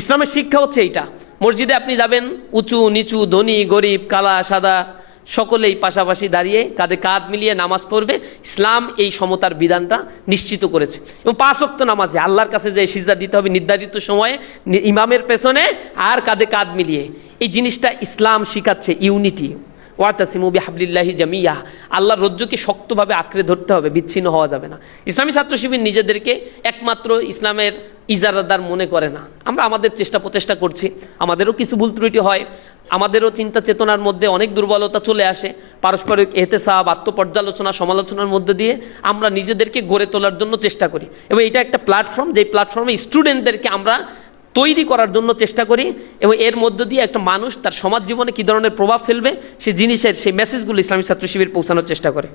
ইসলামের শিক্ষা হচ্ছে এইটা। মসজিদে আপনি যাবেন, উঁচু নিচু, ধনী গরিব, কালা সাদা সকলেই পাশাপাশি দাঁড়িয়ে কাঁধে কাঁধ মিলিয়ে নামাজ পড়বে। ইসলাম এই সমতার বিধানটা নিশ্চিত করেছে। এবং 5 ওয়াক্ত নামাজে আল্লাহর কাছে যে সিজদা দিতে হবে নির্ধারিত সময়ে, ইমামের পেছনে আর কাঁধে কাঁধ মিলিয়ে, এই জিনিসটা ইসলাম শিখাচ্ছে, ইউনিটি। ওয়াতাসিমু বিহাবলিল্লাহি জামিয়া, আল্লাহর রজ্জুকে শক্তভাবে আঁকড়ে ধরতে হবে, বিচ্ছিন্ন হওয়া যাবে না। ইসলামী ছাত্র শিবির নিজেদেরকে একমাত্র ইসলামের ইজারাদার মনে করে না। আমরা আমাদের প্রচেষ্টা করছি, আমাদেরও কিছু ভুল ত্রুটি হয়, আমাদেরও চিন্তা চেতনার মধ্যে অনেক দুর্বলতা চলে আসে, পারস্পরিক এহতেসাব, আত্মপর্যালোচনা, সমালোচনার মধ্যে দিয়ে আমরা নিজেদেরকে গড়ে তোলার জন্য চেষ্টা করি। এবং এটা একটা প্ল্যাটফর্ম, যেই প্ল্যাটফর্মে স্টুডেন্টদেরকে আমরা তৈরি করার জন্য চেষ্টা করি, এবং এর মধ্য দিয়ে একটা মানুষ তার সমাজ জীবনে কী ধরনের প্রভাব ফেলবে সেই জিনিসের, সেই মেসেজগুলো ইসলামী ছাত্র শিবির পৌঁছানোর চেষ্টা করে।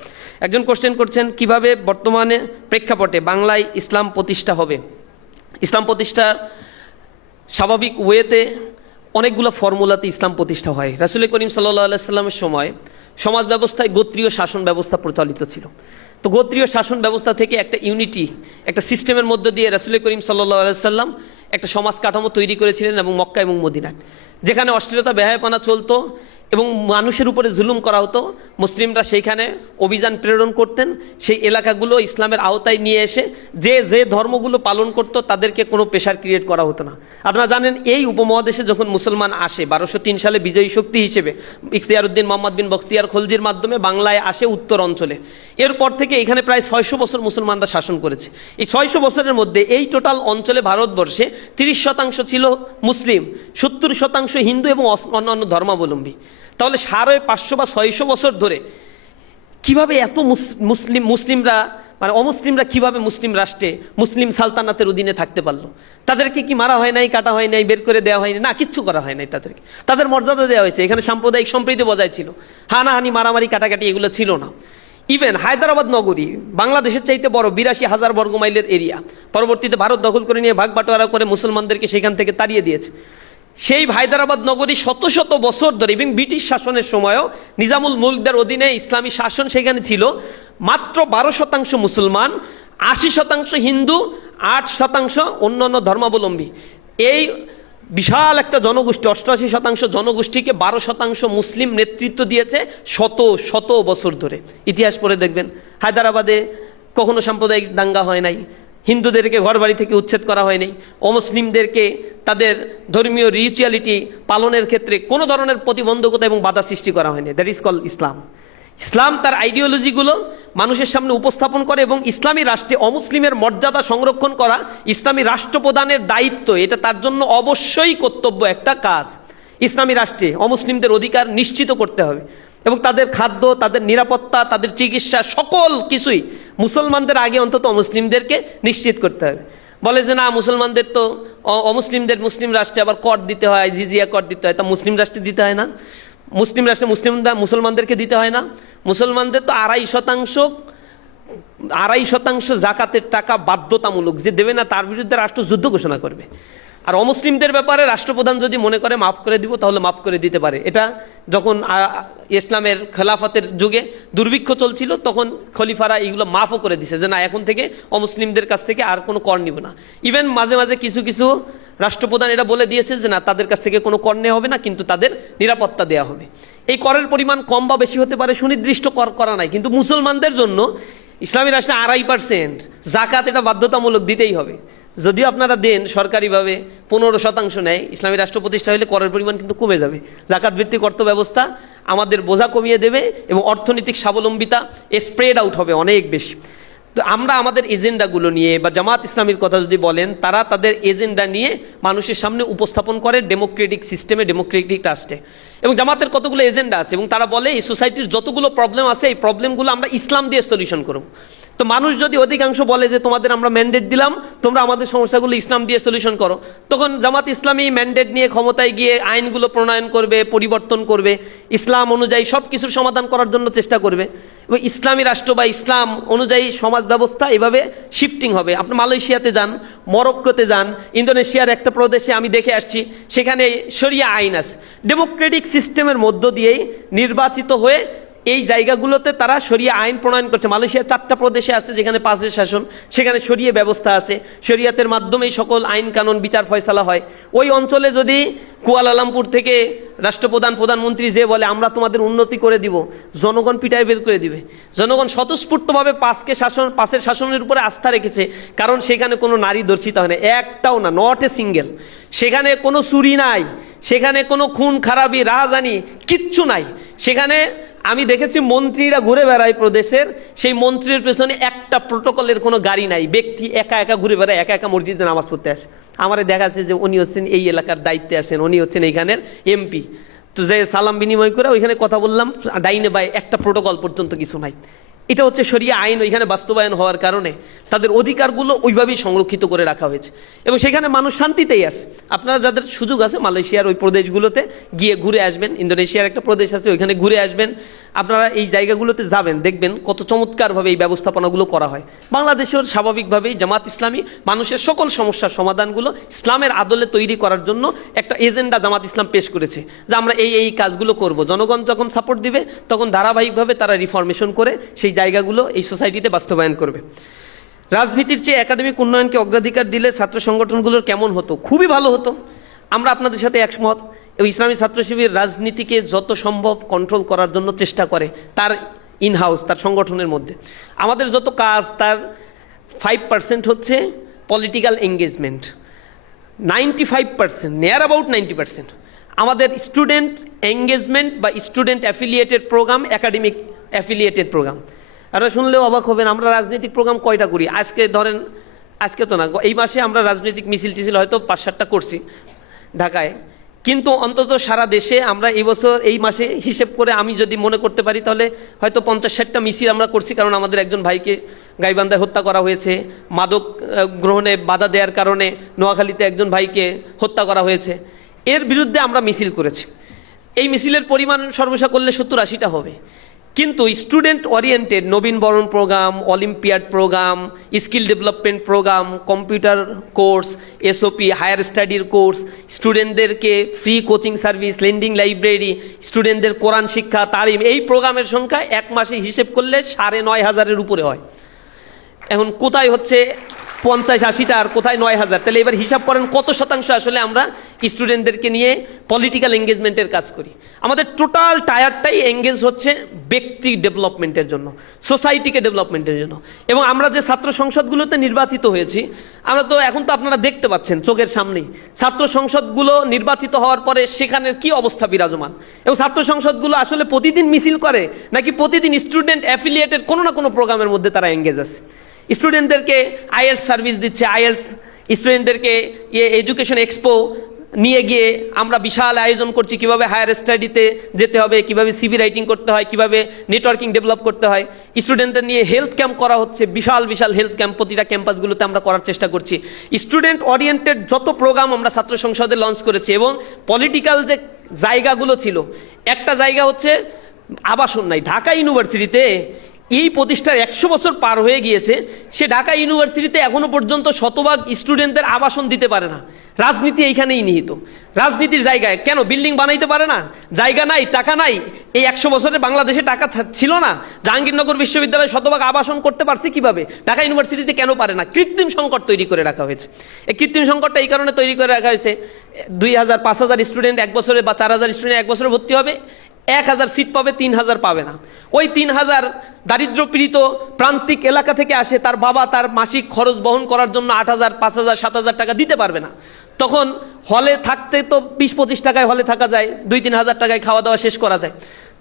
একজন কোশ্চেন করছেন, কিভাবে বর্তমানে প্রেক্ষাপটে বাংলায় ইসলাম প্রতিষ্ঠা হবে? ইসলাম প্রতিষ্ঠা স্বাভাবিক ওয়েতে অনেকগুলো ফর্মুলাতে ইসলাম প্রতিষ্ঠা হয়। রাসূল করিম সাল্লাল্লাহু আলাইহি সাল্লামের সময় সমাজ ব্যবস্থায় গোত্রীয় শাসন ব্যবস্থা প্রচলিত ছিল। তো গোত্রীয় শাসন ব্যবস্থা থেকে একটা ইউনিটি, একটা সিস্টেমের মধ্য দিয়ে রাসূল করিম সাল্লাল্লাহু আলাইহি সাল্লাম একটা সমাজ কাঠামো তৈরি করেছিলেন, এবং মক্কা এবং মদিনায় যেখানে অশ্লীলতা বেহায়াপনা চলতো এবং মানুষের উপরে জুলুম করা হতো, মুসলিমরা সেইখানে অভিযান প্রেরণ করতেন, সেই এলাকাগুলো ইসলামের আওতায় নিয়ে এসে যে যে ধর্মগুলো পালন করতো তাদেরকে কোনো প্রেশার ক্রিয়েট করা হতো না। আপনারা জানেন, এই উপমহাদেশে যখন মুসলমান আসে 1203 সালে বিজয়ী শক্তি হিসেবে ইখতিয়ারউদ্দিন মোহাম্মদ বিন বখতিয়ার খলজির মাধ্যমে বাংলায় আসে উত্তর অঞ্চলে, এরপর থেকে এখানে প্রায় 600 বছর মুসলমানরা শাসন করেছে। এই 600 বছরের মধ্যে এই টোটাল অঞ্চলে ভারতবর্ষে 30% ছিল মুসলিম, 70% হিন্দু এবং অন্যান্য ধর্মাবলম্বী। তাহলে 550 বা 600 বছর ধরে কিভাবে এত মুসলিমরা মানে অমুসলিমরা কিভাবে মুসলিম রাষ্ট্রে মুসলিম সালতানাতের অধীনে থাকতে পারলো? তাদেরকে কি মারা হয় নাই, কাটা হয় নাই, বের করে দেওয়া হয়নি? না, কিচ্ছু করা হয় নাই তাদেরকে। তাদের মর্যাদা দেওয়া হয়েছে। এখানে সাম্প্রদায়িক সম্প্রীতি বজায় ছিল, হানাহানি, মারামারি, কাটাকাটি এগুলো ছিল না। ইভেন হায়দ্রাবাদ নগরী বাংলাদেশের চাইতে বড়, 82,000 বর্গমাইলের এরিয়া। পরবর্তীতে ভারত দখল করে নিয়ে ভাগ বাটোয়ারা করে মুসলমানদেরকে সেখান থেকে তাড়িয়ে দিয়েছে। সেই হায়দ্রাবাদ নগরী শত শত বছর ধরে, এবং ব্রিটিশ শাসনের সময়ও নিজামুল মুলকদের অধীনে ইসলামী শাসন সেখানে ছিল। মাত্র 12% মুসলমান, 80% হিন্দু, 8% অন্যান্য ধর্মাবলম্বী। এই বিশাল একটা জনগোষ্ঠী, 88% জনগোষ্ঠীকে 12% মুসলিম নেতৃত্ব দিয়েছে শত শত বছর ধরে। ইতিহাস পড়ে দেখবেন হায়দ্রাবাদে কখনো সাম্প্রদায়িক দাঙ্গা হয় নাই, হিন্দুদেরকে ঘরবাড়ি থেকে উচ্ছেদ করা হয়নি, অমুসলিমদেরকে তাদের ধর্মীয় রিচুয়ালিটি পালনের ক্ষেত্রে কোনো ধরনের প্রতিবন্ধকতা এবং বাধা সৃষ্টি করা হয়নি। দ্যাট ইজ কল ইসলাম। ইসলাম তার আইডিওলজিগুলো মানুষের সামনে উপস্থাপন করে, এবং ইসলামী রাষ্ট্রে অমুসলিমের মর্যাদা সংরক্ষণ করা ইসলামী রাষ্ট্রপ্রধানের দায়িত্ব। এটা তার জন্য অবশ্যই কর্তব্য, একটা কাজ। ইসলামী রাষ্ট্রে অমুসলিমদের অধিকার নিশ্চিত করতে হবে, এবং তাদের খাদ্য, তাদের নিরাপত্তা, তাদের চিকিৎসা, সকল কিছুই মুসলমানদের আগে অন্তত অমুসলিমদেরকে নিশ্চিত করতে হবে। বলে যে না, মুসলমানদের তো অমুসলিমদের মুসলিম রাষ্ট্রে আবার কর দিতে হয়, জিজিয়া কর দিতে হয়। তা মুসলিম রাষ্ট্রে দিতে হয় না? মুসলিম রাষ্ট্রে মুসলমানদেরকে দিতে হয় না? মুসলমানদের তো 2.5% জাকাতের টাকা বাধ্যতামূলক, যে দেবে না তার বিরুদ্ধে রাষ্ট্র যুদ্ধ ঘোষণা করবে। আর অমুসলিমদের ব্যাপারে রাষ্ট্রপ্রধান যদি মনে করে মাফ করে দিব, তাহলে মাফ করে দিতে পারে। এটা যখন ইসলামের খেলাফতের যুগে দুর্ভিক্ষ চলছিল, তখন খলিফারা এইগুলো মাফও করে দিছে, যে না, এখন থেকে অমুসলিমদের কাছ থেকে আর কোনো কর নিব না। ইভেন মাঝে মাঝে কিছু কিছু রাষ্ট্রপ্রধান এটা বলে দিয়েছে যে না, তাদের কাছ থেকে কোনো কর নেওয়া হবে না, কিন্তু তাদের নিরাপত্তা দেওয়া হবে। এই করের পরিমাণ কম বা বেশি হতে পারে, সুনির্দিষ্ট কর করা নাই। কিন্তু মুসলমানদের জন্য ইসলামী রাষ্ট্রে 2.5% জাকাত, এটা বাধ্যতামূলক দিতেই হবে। যদিও আপনারা দেন সরকারিভাবে 15% নেয়, ইসলামী রাষ্ট্র প্রতিষ্ঠা হলে করের পরিমাণ কিন্তু কমে যাবে। জাকাত ভিত্তিক অর্থ ব্যবস্থা আমাদের বোঝা কমিয়ে দেবে, এবং অর্থনৈতিক স্বাবলম্বিতা স্প্রেড আউট হবে অনেক বেশি। তো আমরা আমাদের এজেন্ডাগুলো নিয়ে, বা জামাত ইসলামীর কথা যদি বলেন, তারা তাদের এজেন্ডা নিয়ে মানুষের সামনে উপস্থাপন করে ডেমোক্রেটিক সিস্টেমে, ডেমোক্রেটিক রাষ্ট্রে। এবং জামাতের কতগুলো এজেন্ডা আছে, এবং তারা বলে এই সোসাইটির যতগুলো প্রবলেম আছে, এই প্রবলেমগুলো আমরা ইসলাম দিয়ে সলিউশন করব। তো মানুষ যদি অধিকাংশ বলে যে তোমাদের আমরা ম্যান্ডেট দিলাম, তোমরা আমাদের সমস্যাগুলো ইসলাম দিয়ে সলিউশন করো, তখন জামাত ইসলামী ম্যান্ডেট নিয়ে ক্ষমতায় গিয়ে আইনগুলো প্রণয়ন করবে, পরিবর্তন করবে, ইসলাম অনুযায়ী সব কিছুর সমাধান করার জন্য চেষ্টা করবে, এবং ইসলামী রাষ্ট্র বা ইসলাম অনুযায়ী সমাজ ব্যবস্থা এভাবে শিফটিং হবে। আপনি মালয়েশিয়াতে যান, মরক্কোতে যান, ইন্দোনেশিয়ার একটা প্রদেশে আমি দেখে আসছি, সেখানে শরিয়া আইন আছে। ডেমোক্রেটিক সিস্টেমের মধ্য দিয়েই নির্বাচিত হয়ে এই জায়গাগুলোতে তারা শরিয়া আইন প্রণয়ন করছে। মালয়েশিয়ার 4টা প্রদেশে আছে যেখানে 5-এর শাসন, সেখানে শরিয়া ব্যবস্থা আছে। শরিয়াতের মাধ্যমেই সকল আইন কানুন বিচার ফয়সালা হয়। ওই অঞ্চলে যদি কুয়ালালামপুর থেকে রাষ্ট্রপ্রধান, প্রধানমন্ত্রী যে বলে আমরা তোমাদের উন্নতি করে দিব, জনগণ পিটায় বের করে দিবে। জনগণ স্বতঃস্ফূর্তভাবে 5-এর শাসনের উপরে আস্থা রেখেছে, কারণ সেখানে কোনো নারী ধর্ষিত হয় না, একটাও না, নট এ সিঙ্গেল। সেখানে কোনো চুরি নাই, সেখানে কোনো খুন খারাপি, রাহাজানি কিচ্ছু নাই। সেখানে আমি দেখেছি মন্ত্রীরা ঘুরে বেড়ায় প্রদেশের, সেই মন্ত্রীর পেছনে একটা প্রোটোকলের কোনো গাড়ি নাই, ব্যক্তি একা একা ঘুরে বেড়ায়, একা একা মসজিদে নামাজ পড়তে আসে। আমারে দেখা যাচ্ছে যে উনি হচ্ছেন এই এলাকার দায়িত্বে আছেন, উনি হচ্ছেন এইখানের এমপি। তো যে সালাম বিনিময় করে ওইখানে কথা বললাম, ডাইনে বাই একটা প্রোটোকল পর্যন্ত কিছু নাই। এটা হচ্ছে শরিয়া আইন ওইখানে বাস্তবায়ন হওয়ার কারণে তাদের অধিকারগুলো ওইভাবেই সংরক্ষিত করে রাখা হয়েছে, এবং সেখানে মানুষ শান্তিতেই আছে। আপনারা যাদের সুযোগ আছে মালয়েশিয়ার ওই প্রদেশগুলোতে গিয়ে ঘুরে আসবেন, ইন্দোনেশিয়ার একটা প্রদেশ আছে ওইখানে ঘুরে আসবেন, আপনারা এই জায়গাগুলোতে যাবেন, দেখবেন কত চমৎকারভাবে এই ব্যবস্থাপনাগুলো করা হয়। বাংলাদেশের স্বাভাবিকভাবেই জামাত ইসলামী মানুষের সকল সমস্যার সমাধানগুলো ইসলামের আদলে তৈরি করার জন্য একটা এজেন্ডা জামাত ইসলাম পেশ করেছে, যে আমরা এই কাজগুলো করব। জনগণ যখন সাপোর্ট দিবে, তখন ধারাবাহিকভাবে তারা রিফরমেশন করে সেই জায়গাগুলো এই সোসাইটিতে বাস্তবায়ন করবে। রাজনীতির চেয়ে একাডেমিক উন্নয়নকে অগ্রাধিকার দিলে ছাত্র সংগঠনগুলোর কেমন হতো? খুবই ভালো হতো। আমরা আপনাদের সাথে একমত। এবং ইসলামী ছাত্র শিবির রাজনীতিকে যত সম্ভব কন্ট্রোল করার জন্য চেষ্টা করে, তার ইনহাউস, তার সংগঠনের মধ্যে। আমাদের যত কাজ, তার 5% হচ্ছে পলিটিক্যাল এঙ্গেজমেন্ট, 95%, নিয়ার অ্যাবাউট 90% আমাদের স্টুডেন্ট এঙ্গেজমেন্ট বা student affiliated programme, academic affiliated programme. আপনারা শুনলেও অবাক হবেন, আমরা রাজনৈতিক প্রোগ্রাম কয়টা করি? আজকে তো না, এই মাসে আমরা রাজনৈতিক মিছিল টিছিল হয়তো 5-7টা করছি ঢাকায়, কিন্তু অন্তত সারা দেশে আমরা এই বছর এই মাসে হিসেব করে আমি যদি মনে করতে পারি, তাহলে হয়তো 50-60টা মিছিল আমরা করছি, কারণ আমাদের একজন ভাইকে গাইবান্ধায় হত্যা করা হয়েছে, মাদক গ্রহণে বাধা দেওয়ার কারণে নোয়াখালীতে একজন ভাইকে হত্যা করা হয়েছে। এর বিরুদ্ধে আমরা মিছিল করেছি। এই মিছিলের পরিমাণ সর্বসা করলে 70-80টা হবে, কিন্তু স্টুডেন্ট ওরিয়েন্টেড নবীনবরণ program, olympiad program, skill development program, computer course, SOP, higher স্টাডির কোর্স, স্টুডেন্টদেরকে free coaching service, lending library, স্টুডেন্টদের কোরআন শিক্ষা, তালিম, এই প্রোগ্রামের সংখ্যা এক মাসে হিসেব করলে 9,500-এর উপরে হয়। এখন কোথায় হচ্ছে 50-80টা আর কোথায় 9,000? তাহলে এবার হিসাব করেন কত শতাংশ আসলে আমরা স্টুডেন্টদেরকে নিয়ে পলিটিক্যাল এঙ্গেজমেন্টের কাজ করি। আমাদের টোটাল টায়ারটাই এঙ্গেজ হচ্ছে ব্যক্তি ডেভেলপমেন্টের জন্য, সোসাইটিকে ডেভেলপমেন্টের জন্য। এবং আমরা যে ছাত্র সংসদগুলোতে নির্বাচিত হয়েছি, আমরা তো এখন তো আপনারা দেখতে পাচ্ছেন চোখের সামনেই ছাত্র সংসদগুলো নির্বাচিত হওয়ার পরে সেখানে কি অবস্থা বিরাজমান। এবং ছাত্র সংসদগুলো আসলে প্রতিদিন মিছিল করে নাকি প্রতিদিন স্টুডেন্ট অ্যাফিলিয়েটেড কোনো না কোনো প্রোগ্রামের মধ্যে তারা এঙ্গেজ আছে। স্টুডেন্টদেরকে আইএলটিএস সার্ভিস দিচ্ছে, আইএলটিএস স্টুডেন্টদেরকে এডুকেশন এক্সপো নিয়ে গিয়ে আমরা বিশাল আয়োজন করছি, কিভাবে হায়ার স্টাডিতে যেতে হবে, কিভাবে সিভি রাইটিং করতে হয়, কিভাবে নেটওয়ার্কিং ডেভেলপ করতে হয়। স্টুডেন্টদের নিয়ে হেলথ ক্যাম্প করা হচ্ছে, বিশাল বিশাল হেলথ ক্যাম্প প্রতিটা ক্যাম্পাসগুলোতে আমরা করার চেষ্টা করছি। স্টুডেন্ট ওরিয়েন্টেড যত প্রোগ্রাম আমরা ছাত্র সংসদে লঞ্চ করেছি। এবং পলিটিক্যাল যে জায়গাগুলো ছিল, একটা জায়গা হচ্ছে আবাসন নাই। ঢাকা ইউনিভার্সিটিতে এই প্রতিষ্ঠার 100 বছর পার হয়ে গিয়েছে, সে ঢাকা ইউনিভার্সিটিতে এখনো পর্যন্ত শতভাগ স্টুডেন্টদের আবাসন দিতে পারে না। রাজনীতি এইখানেই নিহিত। রাজনীতির জায়গায় কেন বিল্ডিং বানাইতে পারে না? জায়গা নাই, টাকা নাই। এই 100 বছরে বাংলাদেশে টাকা ছিল না। জাহাঙ্গীরনগর বিশ্ববিদ্যালয় শতভাগ আবাসন করতে পারছে কিভাবে? ঢাকা ইউনিভার্সিটিতে কেন পারে না? কৃত্রিম সংকট তৈরি করে রাখা হয়েছে। এই কৃত্রিম সংকটটা এই কারণে তৈরি করে রাখা হয়েছে, 2,000-5,000 স্টুডেন্ট এক বছরে বা 4,000 স্টুডেন্ট এক বছরে ভর্তি হবে, 1,000 সিট পাবে, 3,000 পাবে না। ওই 3,000 দারিদ্র্যপীড়িত প্রান্তিক এলাকা থেকে আসে, তার বাবা তার মাসিক খরচ বহন করার জন্য 8,000, 5,000, 7,000 টাকা দিতে পারবে না। তখন হলে থাকতে তো 20-25 টাকায় হলে থাকা যায়, 2-3 হাজার টাকায় খাওয়া দাওয়া শেষ করা যায়।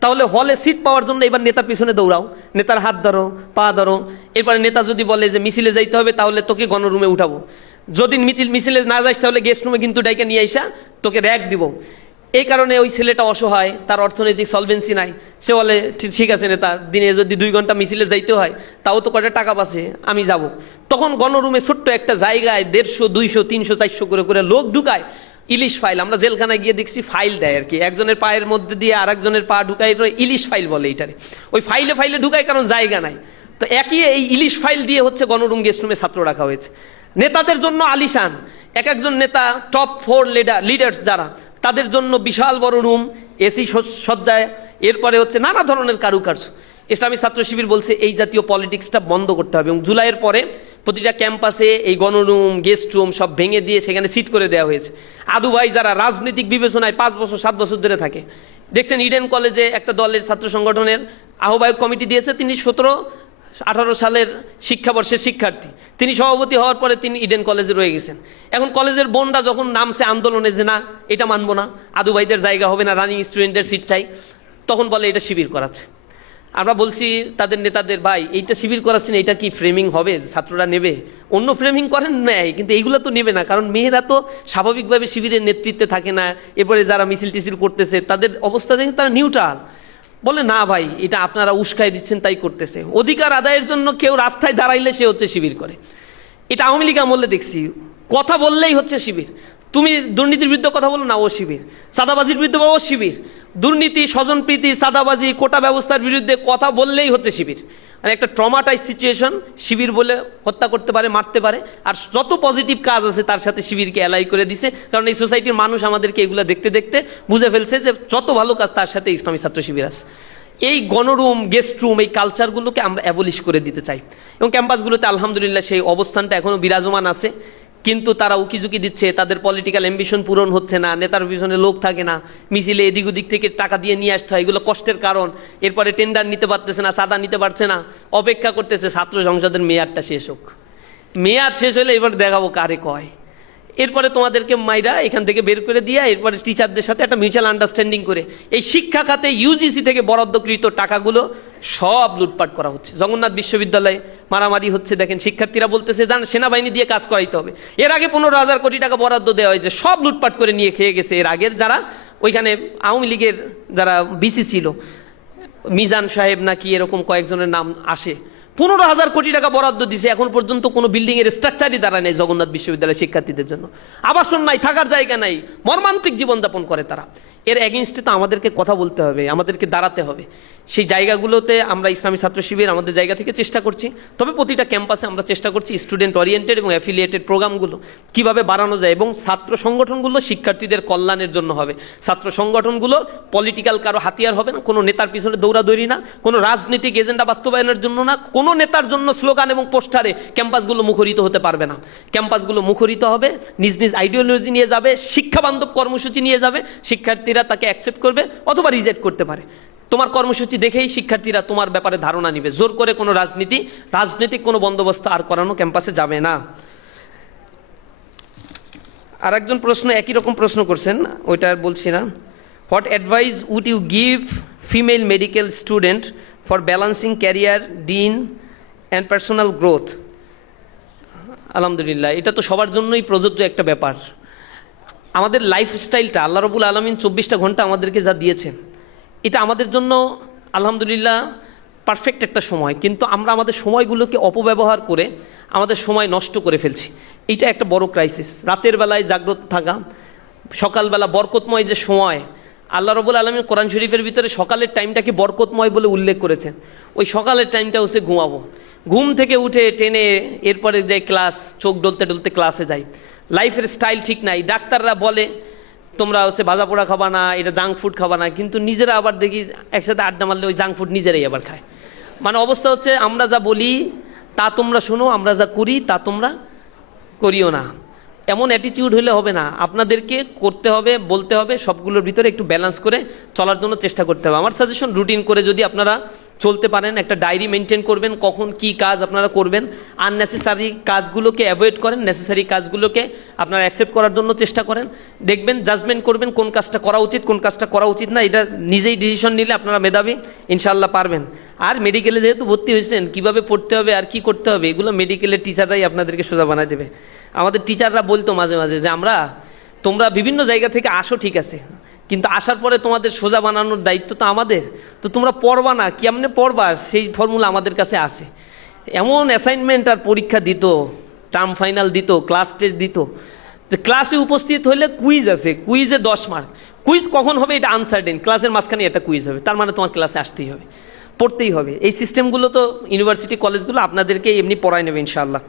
তাহলে হলে সিট পাওয়ার জন্য এবার নেতার পিছনে দৌড়াও, নেতার হাত ধরো, পা ধরো। এরপরে নেতা যদি বলে যে মিছিলে যাইতে হবে, তাহলে তোকে গণরুমে উঠাবো। যদি মিছিলে না যাস তাহলে গেস্ট রুমে কিন্তু ডাইকে নিয়ে আইসা তোকে র্যাক দিব। এই কারণে ওই ছেলেটা অসহায়, তার অর্থনৈতিক সলভেন্সি নাই। সে বলে ঠিক আছে নেতা, দিনে যদি 2 ঘন্টা মিছিলে যাইতে হয় তাও তো কয়টা টাকা পাচ্ছে, আমি যাব। তখন গণরুমে ছোট্ট একটা জায়গায় 150, 200, 300, 400 করে লোক ঢুকায়। ইলিশ ফাইল, আমরা জেলখানায় গিয়ে দেখছি ফাইল দেয় আর কি, একজনের পায়ের মধ্যে দিয়ে আরেকজনের পা ঢুকাই, ইলিশ ফাইল বলে এইটারে। ওই ফাইলে ঢুকায়, কারণ জায়গা নাই। তো একই এই ইলিশ ফাইল দিয়ে হচ্ছে গণরুম গেস্ট রুমে ছাত্র রাখা হয়েছে। নেতাদের জন্য আলিশান, একজন নেতা টপ 4 লিডার্স যারা, তাদের জন্য বিশাল বড় রুম, এসি সজ্জায়, এরপরে হচ্ছে নানা ধরনের কারুকার্য। ইসলামী ছাত্র শিবির বলছে এই জাতীয় পলিটিক্সটা বন্ধ করতে হবে। এবং জুলাইয়ের পরে প্রতিটা ক্যাম্পাসে এই গণরুম, গেস্ট রুম সব ভেঙে দিয়ে সেখানে সিট করে দেওয়া হয়েছে। আদু ভাই যারা রাজনৈতিক বিবেচনায় 5 বছর 7 বছর ধরে থাকে, দেখছেন ইডেন কলেজে একটা দলের ছাত্র সংগঠনের আহ্বায়ক কমিটি দিয়েছে, তিনি 17-18 সালের শিক্ষাবর্ষের শিক্ষার্থী। তিনি সভাপতি হওয়ার পরে তিনি ইডেন কলেজে রয়ে গেছেন। এখন কলেজের বোনরা যখন নামছে আন্দোলনে যে না এটা মানবো না, আদু ভাইদের জায়গা হবে না, রানিং স্টুডেন্টদের সিট চাই, তখন বলে এটা শিবির করাচ্ছে। আমরা বলছি তাদের নেতাদের, ভাই এইটা শিবির করাচ্ছেন, এটা কি ফ্রেমিং হবে? ছাত্ররা নেবে? অন্য ফ্রেমিং করেন নেয়, কিন্তু এইগুলো তো নেবে না, কারণ মেয়েরা তো স্বাভাবিকভাবে শিবিরের নেতৃত্বে থাকে না। এরপরে যারা মিছিল টিছিল করতেছে তাদের অবস্থা দেখে তারা নিউট্রাল, বলে না ভাই এটা আপনারা উস্কাই দিচ্ছেন তাই করতেছে। অধিকার আদায়ের জন্য কেউ রাস্তায় দাঁড়াইলে সে হচ্ছে শিবির করে। এটা আওয়ামী লীগ আমলে দেখছি, কথা বললেই হচ্ছে শিবির। তুমি দুর্নীতির বিরুদ্ধে কথা বলো না, ও শিবির। চাঁদাবাজির বিরুদ্ধে বলো, ও শিবির। দুর্নীতি, স্বজনপ্রীতি, চাঁদাবাজি, কোটা ব্যবস্থার বিরুদ্ধে কথা বললেই হচ্ছে শিবির। মানে একটা ট্রমাটাইজ সিচুয়েশন, শিবির বলে হত্যা করতে পারে, মারতে পারে। আর যত পজিটিভ কাজ আছে তার সাথে শিবিরকে অ্যালাই করে দিছে, কারণ এই সোসাইটির মানুষ আমাদেরকে এগুলো দেখতে দেখতে বুঝে ফেলছে যে যত ভালো কাজ তার সাথে ইসলামী ছাত্র শিবির আছে। এই গণরুম, গেস্ট রুম, এই কালচারগুলোকে আমরা অ্যাবলিশ করে দিতে চাই। এবং ক্যাম্পাসগুলোতে আলহামদুলিল্লাহ সেই অবস্থানটা এখনও বিরাজমান আছে, কিন্তু তারা উকিঝুঁকি দিচ্ছে, তাদের পলিটিক্যাল অ্যাম্বিশন পূরণ হচ্ছে না, নেতার পিছনে লোক থাকে না, মিছিলে এদিক ওদিক থেকে টাকা দিয়ে নিয়ে আসতে হয়, এগুলো কষ্টের কারণ। এরপরে টেন্ডার নিতে পারতেছে না, চাঁদা নিতে পারছে না, অপেক্ষা করতেছে ছাত্র সংসদের মেয়াদটা শেষ হোক। মেয়াদ শেষ হলে এবার দেখাবো কারে কয়। এরপরে তোমাদেরকে মাইরা এখান থেকে বের করে দিয়া এরপরে টিচারদের সাথে একটা মিউচুয়াল আন্ডারস্ট্যান্ডিং করে এই শিক্ষা খাতে ইউজিসি থেকে বরাদ্দকৃত টাকাগুলো সব লুটপাট করা হচ্ছে। জগন্নাথ বিশ্ববিদ্যালয়ে মারামারি হচ্ছে, দেখেন শিক্ষার্থীরা বলতেছে জান সেনাবাহিনী দিয়ে কাজ করাইতে হবে। এর আগে 15,000 কোটি টাকা বরাদ্দ দেওয়া হয়েছে, সব লুটপাট করে নিয়ে খেয়ে গেছে এর আগের যারা ওইখানে আওয়ামী লীগের যারা বিসি ছিল, মিজান সাহেব নাকি এরকম কয়েকজনের নাম আসে, 15,000 কোটি টাকা বরাদ্দ দিছে, এখন পর্যন্ত কোনো বিল্ডিং এর স্ট্রাকচারই দাঁড়ায় নাই জগন্নাথ বিশ্ববিদ্যালয়ের শিক্ষার্থীদের জন্য। আবাসন নাই, থাকার জায়গা নাই, মর্মান্তিক জীবনযাপন করে তারা। এর এগেইনস্টে তো আমাদেরকে কথা বলতে হবে, আমাদেরকে দাঁড়াতে হবে। সেই জায়গাগুলোতে আমরা ইসলামী ছাত্র শিবির আমাদের জায়গা থেকে চেষ্টা করছি। তবে প্রতিটা ক্যাম্পাসে আমরা চেষ্টা করছি স্টুডেন্ট ওরিয়েন্টেড এবং অ্যাফিলিয়েটেড প্রোগ্রামগুলো কিভাবে বাড়ানো যায়, এবং ছাত্র সংগঠনগুলো শিক্ষার্থীদের কল্যাণের জন্য হবে। ছাত্র সংগঠনগুলো পলিটিক্যাল কারো হাতিয়ার হবে না, কোনো নেতার পিছনে দৌড়াদৌড়ি না, কোনো রাজনৈতিক এজেন্ডা বাস্তবায়নের জন্য না, কোনো নেতার জন্য স্লোগান এবং পোস্টারে ক্যাম্পাসগুলো মুখরিত হতে পারবে না। ক্যাম্পাসগুলো মুখরিত হবে, নিজ নিজ আইডিওলজি নিয়ে যাবে, শিক্ষাবান্ধব কর্মসূচি নিয়ে যাবে, শিক্ষার্থীরা তাকে অ্যাকসেপ্ট করবে অথবা রিজেক্ট করতে পারে। তোমার কর্মসূচি দেখেই শিক্ষার্থীরা তোমার ব্যাপারে ধারণা নিবে। জোর করে কোনো রাজনৈতিক কোনো বন্দোবস্ত আর করানো ক্যাম্পাসে যাবে না। আর একজন প্রশ্ন, একই রকম প্রশ্ন করছেন, ওইটা আর বলছি না। What advice would you give female medical student for balancing career, ডিন অ্যান্ড পার্সোনাল গ্রোথ? আলহামদুলিল্লাহ, এটা তো সবার জন্যই প্রযোজ্য একটা ব্যাপার। আমাদের লাইফস্টাইলটা আল্লাহ রাব্বুল আলামিন 24টা ঘন্টা আমাদেরকে যা দিয়েছেন, এটা আমাদের জন্য আলহামদুলিল্লাহ পারফেক্ট একটা সময়, কিন্তু আমরা আমাদের সময়গুলোকে অপব্যবহার করে আমাদের সময় নষ্ট করে ফেলছি। এটা একটা বড় ক্রাইসিস। রাতের বেলায় জাগ্রত থাকা, সকালবেলা বরকতময় যে সময়, আল্লাহ রাব্বুল আলামিন কোরআন শরীফের ভিতরে সকালের টাইমটাকে বরকতময় বলে উল্লেখ করেছেন। ওই সকালের টাইমটা হচ্ছে ঘুমাবো, ঘুম থেকে উঠে টেনে এরপরে যে ক্লাস, চোখ ডলতে ডলতে ক্লাসে যাই। লাইফের স্টাইল ঠিক নাই। ডাক্তাররা বলে তোমরা হচ্ছে ভাজা পোড়া খাবা না, এটা জাঙ্ক ফুড খাবা না, কিন্তু নিজেরা আবার দেখি একসাথে আড্ডা মারলে ওই জাঙ্ক ফুড নিজেরাই আবার খায়। মানে অবস্থা হচ্ছে আমরা যা বলি তা তোমরা শোনো, আমরা যা করি তা তোমরা করিও না। এমন অ্যাটিটিউড হলে হবে না। আপনাদেরকে করতে হবে, বলতে হবে, সবগুলোর ভিতরে একটু ব্যালেন্স করে চলার জন্য চেষ্টা করতে হবে। আমার সাজেশন, রুটিন করে যদি আপনারা চলতে পারেন, একটা ডায়েরি মেনটেন করবেন, কখন কি কাজ আপনারা করবেন, আননেসেসারি কাজগুলোকে অ্যাভয়েড করেন, নেসেসারি কাজগুলোকে আপনারা অ্যাকসেপ্ট করার জন্য চেষ্টা করেন। দেখবেন, জাজমেন্ট করবেন কোন কাজটা করা উচিত, কোন কাজটা করা উচিত না। এটা নিজেই ডিসিশন নিলে আপনারা মেধাবী, ইনশাআল্লাহ পারবেন। আর মেডিকেলে যেহেতু ভর্তি হয়েছেন, কিভাবে পড়তে হবে আর কি করতে হবে এগুলো মেডিকেলের টিচাররাই আপনাদেরকে সোজা বানায় দেবে। আমাদের টিচাররা বলতো মাঝে মাঝে যে তোমরা বিভিন্ন জায়গা থেকে আসো, ঠিক আছে, কিন্তু আসার পরে তোমাদের সোজা বানানোর দায়িত্ব তো আমাদের, তো তোমরা পড়বা না, কেমনে পড়বা সেই ফর্মুলা আমাদের কাছে আছে। এমন অ্যাসাইনমেন্ট আর পরীক্ষা দিত, টার্ম ফাইনাল দিত, ক্লাস টেস্ট দিত। তো ক্লাসে উপস্থিত হলে কুইজ আছে, কুইজে 10 মার্ক। কুইজ কখন হবে এটা আনসার্টেন, ক্লাসের মাঝখানে একটা কুইজ হবে, তার মানে তোমার ক্লাসে আসতেই হবে, পড়তেই হবে। এই সিস্টেমগুলো তো ইউনিভার্সিটি কলেজগুলো আপনাদেরকে এমনি পড়ায় নেবে ইনশাআল্লাহ।